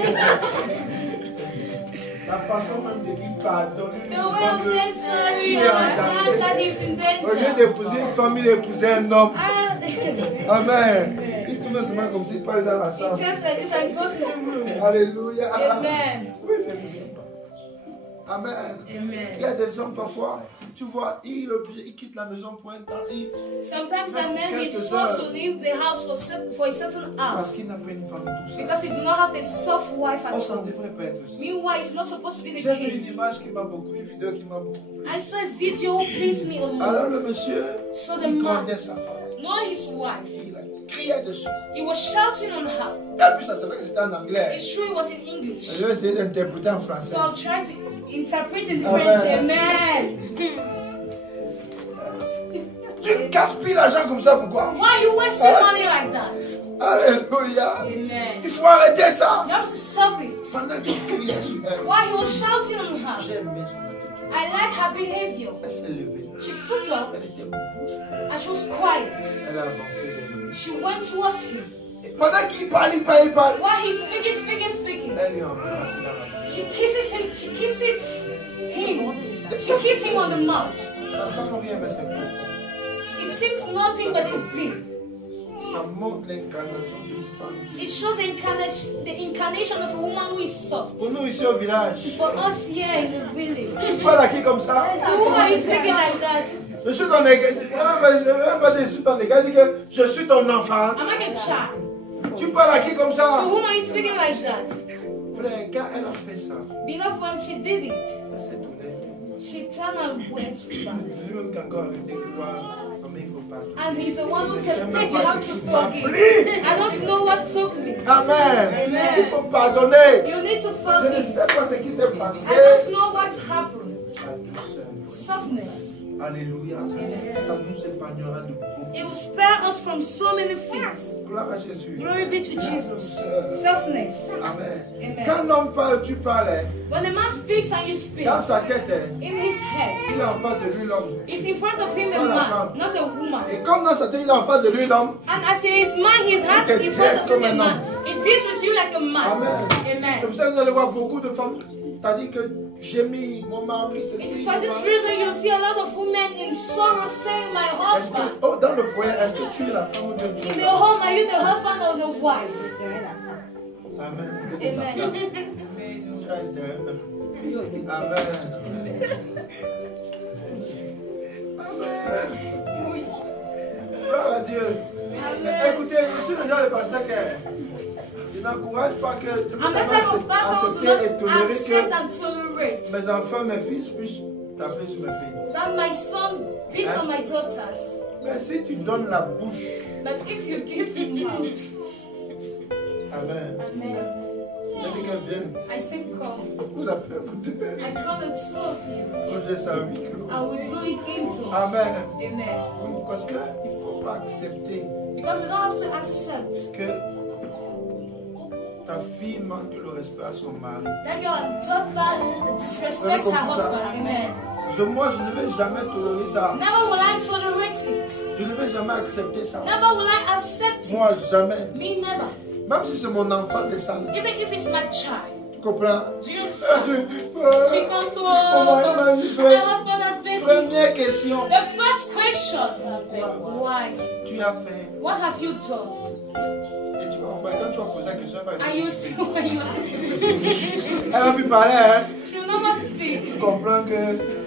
La façon même de dire pardon. The way of saying sorry, you understand that he's in Au lieu danger. d'épouser une femme, il épousait un homme. Amen. Il tourne seulement comme s'il parlait dans la He chambre. just like this and goes in the room. Alléluia. Amen. Oui, bien. Amen. Amen. Il y a des hommes parfois, tu vois, ils quittent la maison pour un temps. Sometimes a man is forced to leave the house for a certain hour Parce qu'il n'a pas une femme tout seul. because he do not have a soft wife Oh, at ça ne home. devrait pas être ça. Meanwhile, it's not supposed to be the J'ai vu une case. image qui m'a beaucoup, une vidéo qui m'a beaucoup. I saw a video please me a Alors lot. le monsieur, So the il man, grondait sa femme. knowing his wife, Il a crié dessus. he was shouting on her. Et puis ça se fait que c'était en anglais. It's true it was in English. Je vais essayer d'interpréter en français. So I'll try to interpret in Amen. French. Amen. Tu gaspilles l'argent comme ça, pourquoi? Why you wasting money like that? Alléluia. Amen. Il faut arrêter ça. You have to stop it. Pendant qu'il criait sur elle, Why he was shouting on her? j'ai aimé son attitude. I like her behavior. Elle s'est levée. She stood up Elle était bouche. and she was quiet. Elle a avancé vers lui. She went towards him. Et pendant qu'il parle, il parle. While he's speaking. Elle lui a embrassé dans la bouche. She kisses him. She kisses him on the mouth. Ça semble rien, mais c'est profond. It seems nothing, but it's deep. Ça montre l'incarnation d'une femme. It shows the incarnation of a woman who is soft. Pour nous ici au village, For us here in the village. tu parles à qui comme ça? So who are you speaking like that? Je suis ton égal. Je suis ton égal. Dis que je suis ton enfant. I'm like a child. Tu parles à qui comme So ça? whom are you speaking like that? Frère, quand elle a fait ça, Beloved, when she did it, elle s'est tournée. she turned and went back. C'est lui-même qui a encore arrêté de croire. Mais il faut pas. And he's the one who said, C'est "Babe, même you pas have ce to qui m'a forgive." pris. I don't know what took me. Amen. Amen. Il faut pardonner. You need to Je ne forgive. sais pas ce qui s'est passé. I don't know what happened. La douceur. Softness. Alléluia. Ça nous épargnera de beaucoup. It will spare us from so many things. Gloire à Jésus. Glory be to La Jesus. douceur. Softness. Amen. Amen. Quand l'homme parle, tu parles. When a man speaks and you speak, Dans sa tête, in his head, il est en face de lui l'homme. it's in front of him a Not a man, femme. not a woman. Et comme dans sa tête, il est en face de lui l'homme. And as in his mind, he has Okay, in front of him a comme un man. It deals with you like a man. Amen. C'est Amen. pour ça que vous allez voir beaucoup de femmes. T'as dit que j'ai mis mon mari, It is ceci. for this reason you see a lot of women in sorrow saying, "My Est-ce que, husband." oh, dans le foyer, est-ce que tu es la femme ou bien tu In es the la femme? home, are you the husband or the wife? Amen. Amen. Christ, Amen. Gloire à Dieu. Écoutez, je suis le genre de pasteur que je n'encourage pas que tu I'm the type of person who do accepter et not tolérer accept que and tolerate mes enfants, mes fils puissent taper sur mes filles. that my son beats on my daughters. Mais si tu donnes la bouche, But if you give him mouth, Amen. amen. J'ai dit qu'elle vienne. I say, come. Vous appelez vous deux. I call the two of you. Moi, j'ai ça à huis clos. I will do it into us. Amen. Amen. Oui, parce qu'il ne faut pas accepter Because we don't have to accept que ta fille manque le respect à son mari. that your daughter disrespects her husband. Amen. Moi, je ne vais jamais tolérer ça. Never will I tolerate it. Je ne vais jamais accepter ça. Never will I accept it. Moi, jamais. Me never. Même si c'est mon enfant de sang. Even if it's my child. Tu comprends? Do you understand? She comes to Oh, my husband has been. Première question. The first question. Why? Tu as fait. What have you done? Et tu vas voir, quand tu vas poser la question, elle va And you see when you ask. Elle va plus parler, hein? She will never speak. Tu comprends que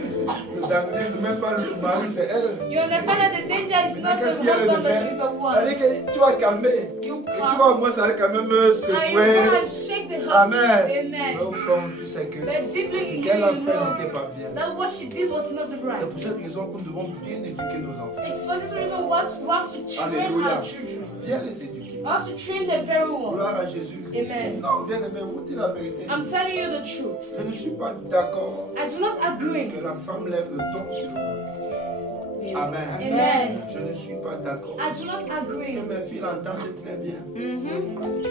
le danger, c'est même pas le mari, c'est elle. You understand that the danger is not Qu'est-ce the qu'il y a de husband, but faire? she's a woman. Elle dit que tu vas calmer. You Et tu come. vas au moins, ça allait quand même And you secouer. go and shake the husband. Amen. Amen. Mais au fond, tu sais que But deeply ce in you, qu'elle a you fait know n'était pas bien. that what she did was not the C'est right. pour cette raison que nous devons bien éduquer nos enfants. It's for this reason what we have to train Alléluia. our children. Bien les éduquer. We have to train them very well. Gloire à Jésus. Amen. Non, bien aimé, vous dites la vérité. I'm telling you the truth. Je ne suis pas d'accord I do not agree. que la femme lève le ton sur le couple. Amen. Amen. Je ne suis pas d'accord. I do not agree. Que mes filles l'entendent très bien.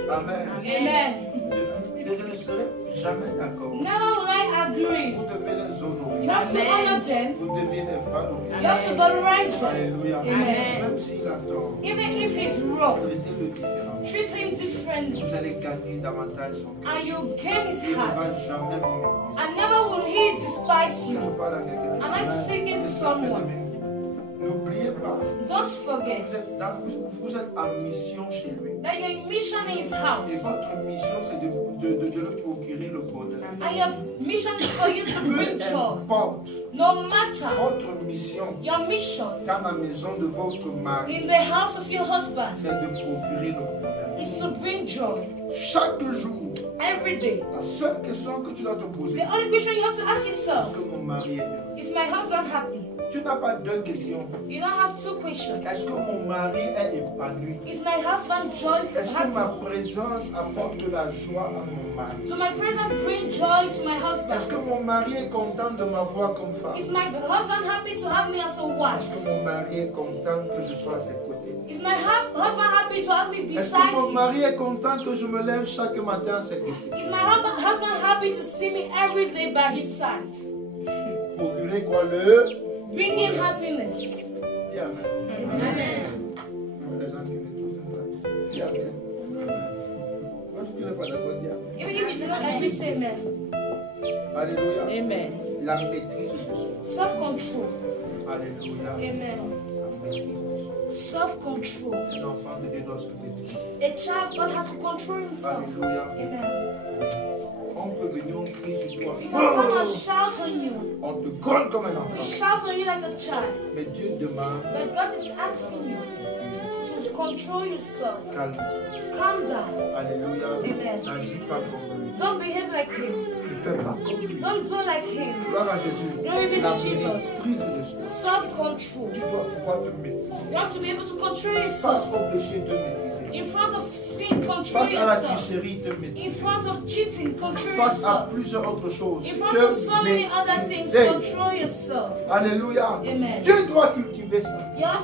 Amen. Amen. Je ne sais jamais d'accord. Never will I agree. Vous devez les You honorer. have to honor them. Vous devez les valoriser. You have to valorize them. Alléluia. Amen. Même s'il a tort, Even if he's wrong, traitez-le différemment. treat him differently. Vous allez gagner davantage son cœur. And you gain his Il ne heart. va jamais vous mépriser. And never will he despise Je you. parle à quelqu'un. Am I speaking to someone? N'oubliez pas, Don't forget vous êtes en mission chez lui. that you're in mission in his house. Et votre mission, c'est de le procurer le bonheur. And your mission is for you to bring Peu joy. importe No matter votre mission your mission dans la maison de votre mari, in the house of your husband c'est de procurer le bonheur. is to bring joy Chaque jour, every day. la seule question que tu dois te poser, The only question you have to ask est-ce yourself que mon mari est heureux? is, my husband happy? Tu n'as pas deux questions. You don't have two questions. Est-ce que mon mari est épanoui? Is my husband joyful, Est-ce que ma happy? présence apporte de la joie à mon mari? Do my presence bring joy to my Est-ce que husband? mon mari est content de m'avoir comme femme? Is my husband happy to have me as a wife? Est-ce que mon mari est content que je sois à ses côtés? Is my husband happy to have me Est-ce beside que mon him? mari est content que je me lève chaque matin à ses côtés? Is my husband happy to see me every day by his side? Procurer quoi le? Bringing happiness. Dis amen. Amen. Même les gens qui n'écoutent pas. Dis amen. Quand tu n'es pas d'accord, dis amen. Even if you do not agree, say amen. Alléluia. Amen. La maîtrise de soi. Self-control. Alléluia. Amen. La maîtrise de soi. Self-control. Un enfant de Dieu doit se maîtriser. A child of God has to control himself. Alléluia. Amen. On peut venir, on crie sur toi. He can come and shout on you. On te gronde comme un He enfant. shouts on you like a child. Mais Dieu demande, But God is asking you to control yourself. calme. Calm down. Alléluia. Amen. N'agis pas comme lui. Don't behave like him. Ne fais pas comme lui. Don't do like him. Gloire à Jésus. Glory be to La Jesus. maîtrise de soi. Self-control. Tu dois pouvoir te maîtriser. You have to be able to control Face yourself. au péché, te maîtriser. In front of sin, control Face à la yourself. tricherie, te In maîtriser. front of cheating, control Face à yourself. plusieurs autres choses, In front of so many other te things, maîtriser. control yourself. Alléluia. Amen. Dieu doit cultiver ça. You have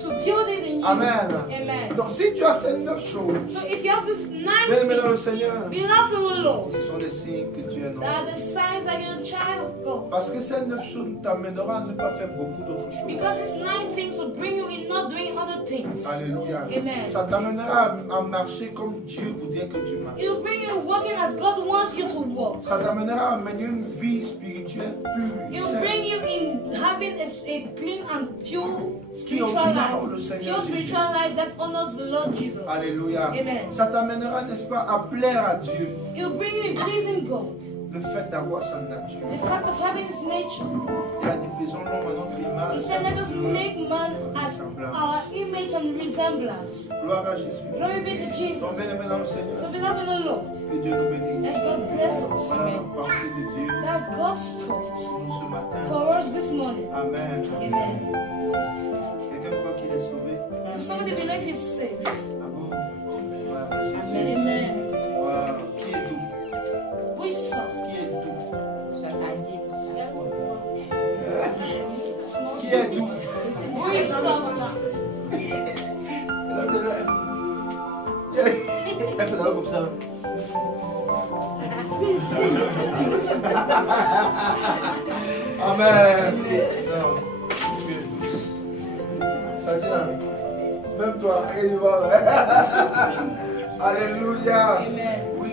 to build it in you. Amen. Amen. Donc si tu as ces 9 choses, So if you have these 9 bien-aimé dans le things, Seigneur, beloved in the Lord, ce sont les signes que tu es un that are enfant. the signs that you're a child of God. Parce que ces 9 choses t'amèneront à ne pas faire beaucoup d'autres choses. Because these 9 things will bring you in not doing other things. Alléluia. Amen. Ça t'amènera à marcher comme Dieu voudrait que tu marches. It will bring you walking as God wants you to walk. Ça t'amènera à mener une vie spirituelle pure, It will saine, bring you in having a clean and pure qui spiritual honore le life. Seigneur Pure Jésus. spiritual life that honors the Lord Jesus. Alléluia. Amen. Ça t'amènera, n'est-ce pas, à plaire à Dieu. It will bring you in pleasing God. Le fait d'avoir sa nature. The fact of having His nature. Il a dit, faisons l'homme à notre image. He said, let us make man as our image and resemblance. Gloire à Jésus. Glory be to Jesus. Donc, bien-aimé dans le Seigneur, So beloved in the Lord, que Dieu nous bénisse. let God bless us. Voilà la pensée de Dieu That's God's thought pour nous ce matin. for us this morning. Amen. Amen. Quelqu'un croit qu'il est sauvé? Does somebody believe He's safe? Ah bon? Gloire à Jésus. Amen. Wow. Qui est doux? Who is soft? Qui est doux? 70%. Qui est doux? Who is soft? Elle fait d'abord comme ça. Là. Amen. Non. Tu es douce. Satina, même toi, elle y va. Alléluia. Amen. Oui.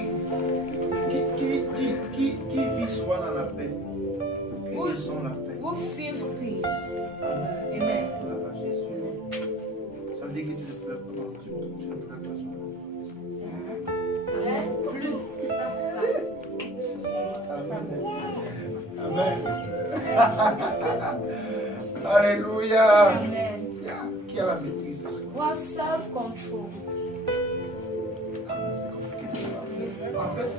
Qui vit souvent dans la paix? Qui ressent la paix? Who feels peace? Amen. Amen. Gloire à Jésus. Ça veut dire que tu ne pleures pas. Tu ne pleures pas souvent. Plus. Amen. Alléluia. Amen. Qui a la maîtrise de ça? Who has self-control? En fait,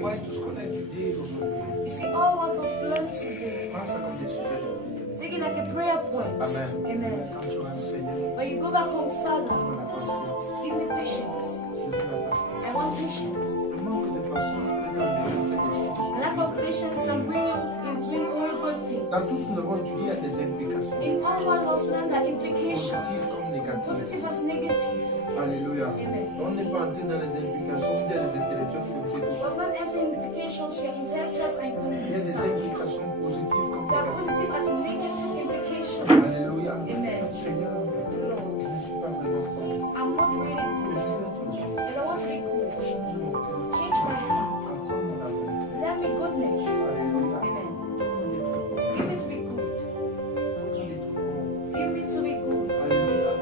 moi et tout ce qu'on a dit aujourd'hui, You see, all what we've learned today, prends ça comme des sujets de prière. take it like a prayer point. Amen. Amen. Quand tu vas enseigner, When you go back home, on Father, a patience. give me patience. Je veux la patience. I want patience. Le manque de patience peut t'amener à faire des choses. Lack of patience can bring you in doing horrible things. Dans tout ce que nous avons étudié, il y a des implications. In all what we've learned, there are implications, Positives comme négatives. positive as negative. Alléluia. Amen. On n'est pas entré dans les implications, c'est des intellectuels qui nous écoutent. We've not entered in implication emotions, your intellectuals, and Il y a des cognitive. implications positives comme There are négatives. positive as negative implications. Alléluia. Amen. Seigneur, Lord, je ne suis pas vraiment bon. I'm not really Mais good, je veux être bon. and I want to be good. Change mon cœur. Change my heart. Apprends-moi la bonté. Let me goodness. Alléluia. Amen. Donne-moi Give me to be good. d'être bon. Give me to be good. Alléluia.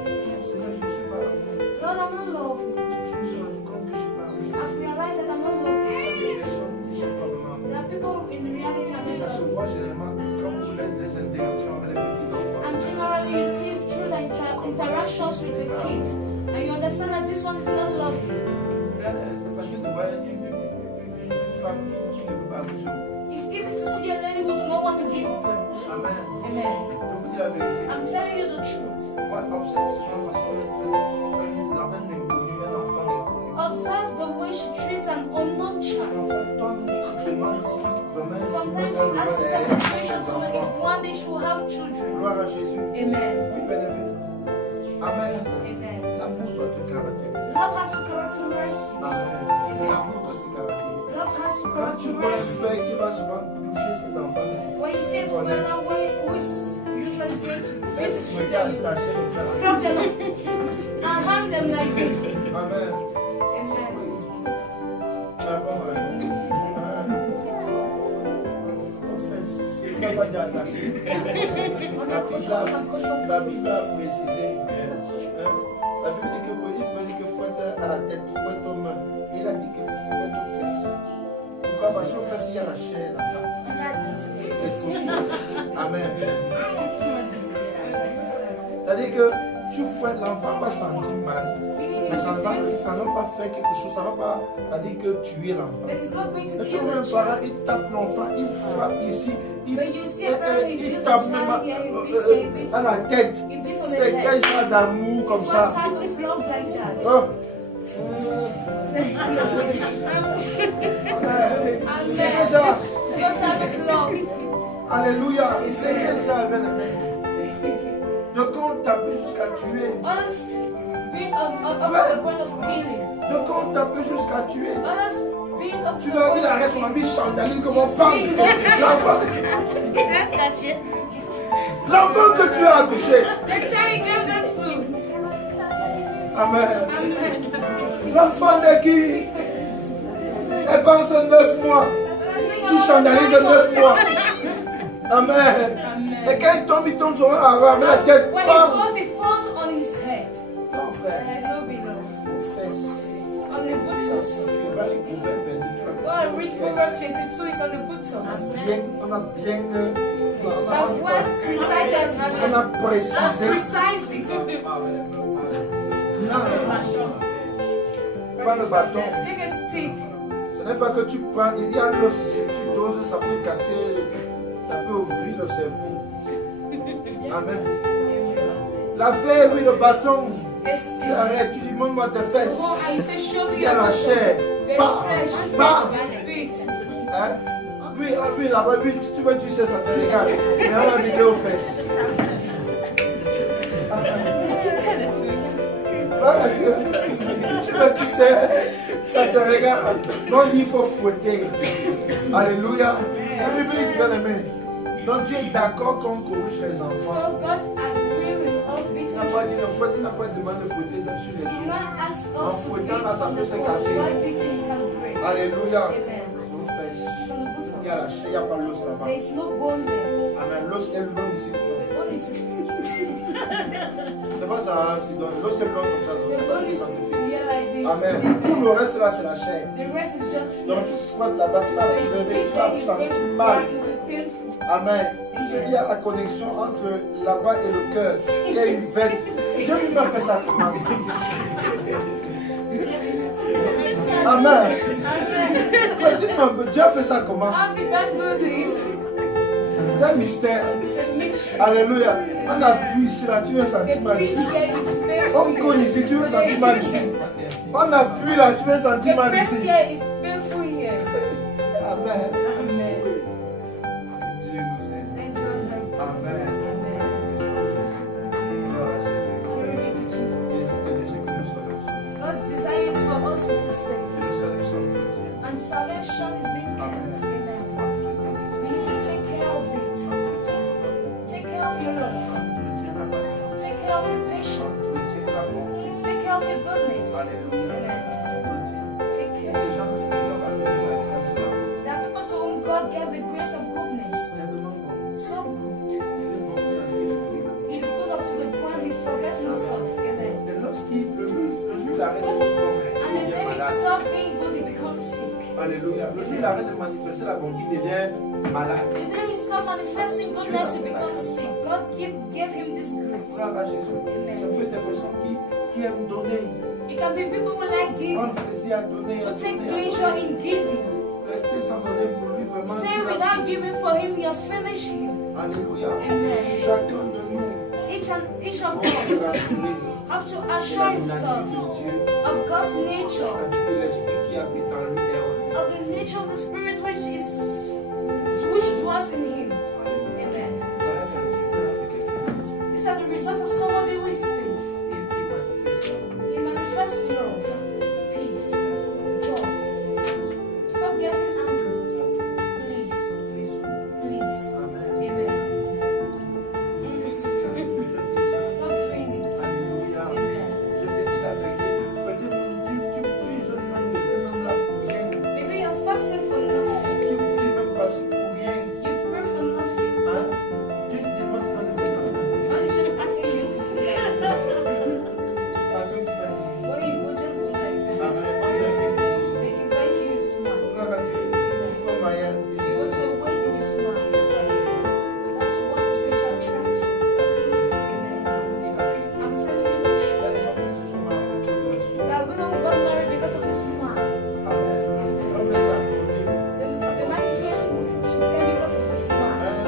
Seigneur, je ne suis pas bon. Lord, I'm not loved. Je me suis rendu compte que je suis pas bon. I've realized that I'm not loved. Il y a des personnes qui ne sont pas vraiment There are people in reality are Et ça not se loved. voit généralement quand vous faites des interactions avec les petits-enfants. And generally, you see through the interactions with the kids, and you understand that this one is not loving. C'est facile de voir une femme qui ne veut pas accoucher. It's easy to see a lady who does not want to give birth. Amen. Amen. Je vous dis la vérité. I'm telling you the truth. Observe la façon d'être un inconnu, un enfant inconnu. Observe the way she treats an unknown child. Parfois, toi, tu te demandes si vraiment Sometimes tu she veux asks pas herself le the question to know if enfants. one day she will have children. Gloire à Jésus. Amen. Oui, bien-aimé. Amen. Amen. L'amour doit te caractériser. Love has to characterize you. Amen. L'amour doit te caractériser. Love has to Quand tu vois un characterize you. père qui va souvent toucher ses enfants, When you see a father who is usually going to laisse visit me children, attacher le cœur. flog them and hang them like this. Amen. Amen. La Bible a précisé. La Bible dit que fouette à la tête, fouette aux mains. Il a dit que fouette aux fesses. Pourquoi? Parce qu'aux fesses, il y a la chair là-bas. C'est possible. Amen. C'est-à-dire que tu fouettes, l'enfant va sentir mal. Mais ça ne va pas faire quelque chose. Ça ne va pas, c'est-à-dire que tuer l'enfant. But it's not going to Mais tu kill vois un the parent, child. il tape l'enfant, il frappe ici, il tape tape même à la tête. C'est quel genre d'amour comme ça? Oh. C'est quel genre? Alléluia. C'est quel genre, bien-aimé? De quand taper jusqu'à tuer. De quand taper jusqu'à tuer. Tu vois, il arrête son ami chandelier comme on parle. L'enfant que tu as accouché. Amen. L'enfant de qui? Elle pense 9 mois. Tu chandelises 9 mois. Amen. Et quand il tombe sur avec la tête. When it falls on his head. Non, frère. Aux fesses. On the buttocks. Tu vas les Proverbes 22. God, read Proverbs 22 is on the buttocks. On a bien. The word precise On a précisé. precising. Non. Prends le bâton. Take a stick. Ce n'est pas que tu prends. Il y a l'os ici. Tu doses, ça peut casser. Ça peut ouvrir le cerveau. Amen. La fée, oui, le bâton. Tu arrêtes, tu dis, montre-moi tes fesses. Il y a la chair. Pas. Hein? Oui, là-bas, oui, tu vois, tu sais, ça te regarde. Mais on va dire aux fesses. Tu sais, ça te regarde. Donc, il faut fouetter. Alléluia. C'est biblique, bien aimé. Donc, Dieu est d'accord qu'on corrige les enfants. Il n'a pas dit de fouetter, il n'a pas demandé de fouetter sur les yeux. En fouettant, là, ça peut se casser. Alléluia. Sur les fesses. Il y a la chair, il n'y a pas l'os là-bas. Amen. L'os est long ici. C'est pas ça, c'est long. L'os est long comme ça. Donc, ça te fait. Amen. Tout le reste là, c'est la chair. Donc, tu fouettes là-bas, tu vas pleurer, tu vas sentir mal. Amen. Il y a la connexion entre là-bas et le cœur. Il y a une veine. Dieu lui a fait ça comment? Amen. Dites-moi un peu, Dieu a fait ça comment? C'est un mystère. Alléluia. On appuie ici, là, tu veux sentir mal ici. On cogne ici, tu veux sentir mal ici. On appuie là, tu veux sentir mal ici. Amen. Dieu nous aide. Amen. God desires for us to say, Nous saluons son petit. and salvation is being kept. Amen. We need to take care of it. Take care of your love. Take care of your patience. Take care of your goodness. Amen. Take care. There are people to whom God gave the grace of goodness. So good. He's good up to the point he forgets himself. Amen. And the day he stops being good, he becomes sick. Alléluia. Le jour où il arrête de manifester la bonté, il devient malade. The day he stops manifesting goodness, he becomes sick. God gave him this grace. Gloire à Jésus. Ça peut être des personnes qui aiment donner. It can be people who like giving, Prendre plaisir à donner. who take pleasure in giving. Rester sans donner pour lui vraiment. Stay without giving for him, you finish him. Alléluia. Amen. Chacun de nous Each of us have to assure himself of God's nature, of the nature of the Spirit which dwells in him. Amen. These are the results of someone who is saved. He manifests love, peace, joy. Stop getting angry. Please. Please. Amen. Stop doing it. Amen. Maybe you're fasting for nothing. You pray for nothing. God is just asking you to do that. Or you go just do like this. They invite you, you smile. You go to a wedding, you smile. That's what is going to attract you. Amen. I'm telling you the truth. There are women who got married because of the smile. They might give to them because of the smile.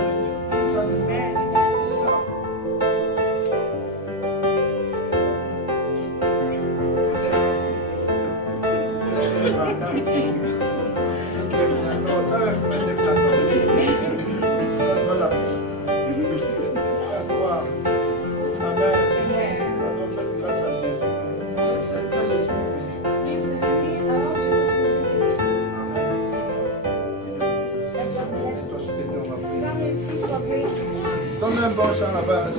Please believe, allow Jesus to visit you. Let God bless you. Stand on your feet, we're going to Donne un bon chant là-bas.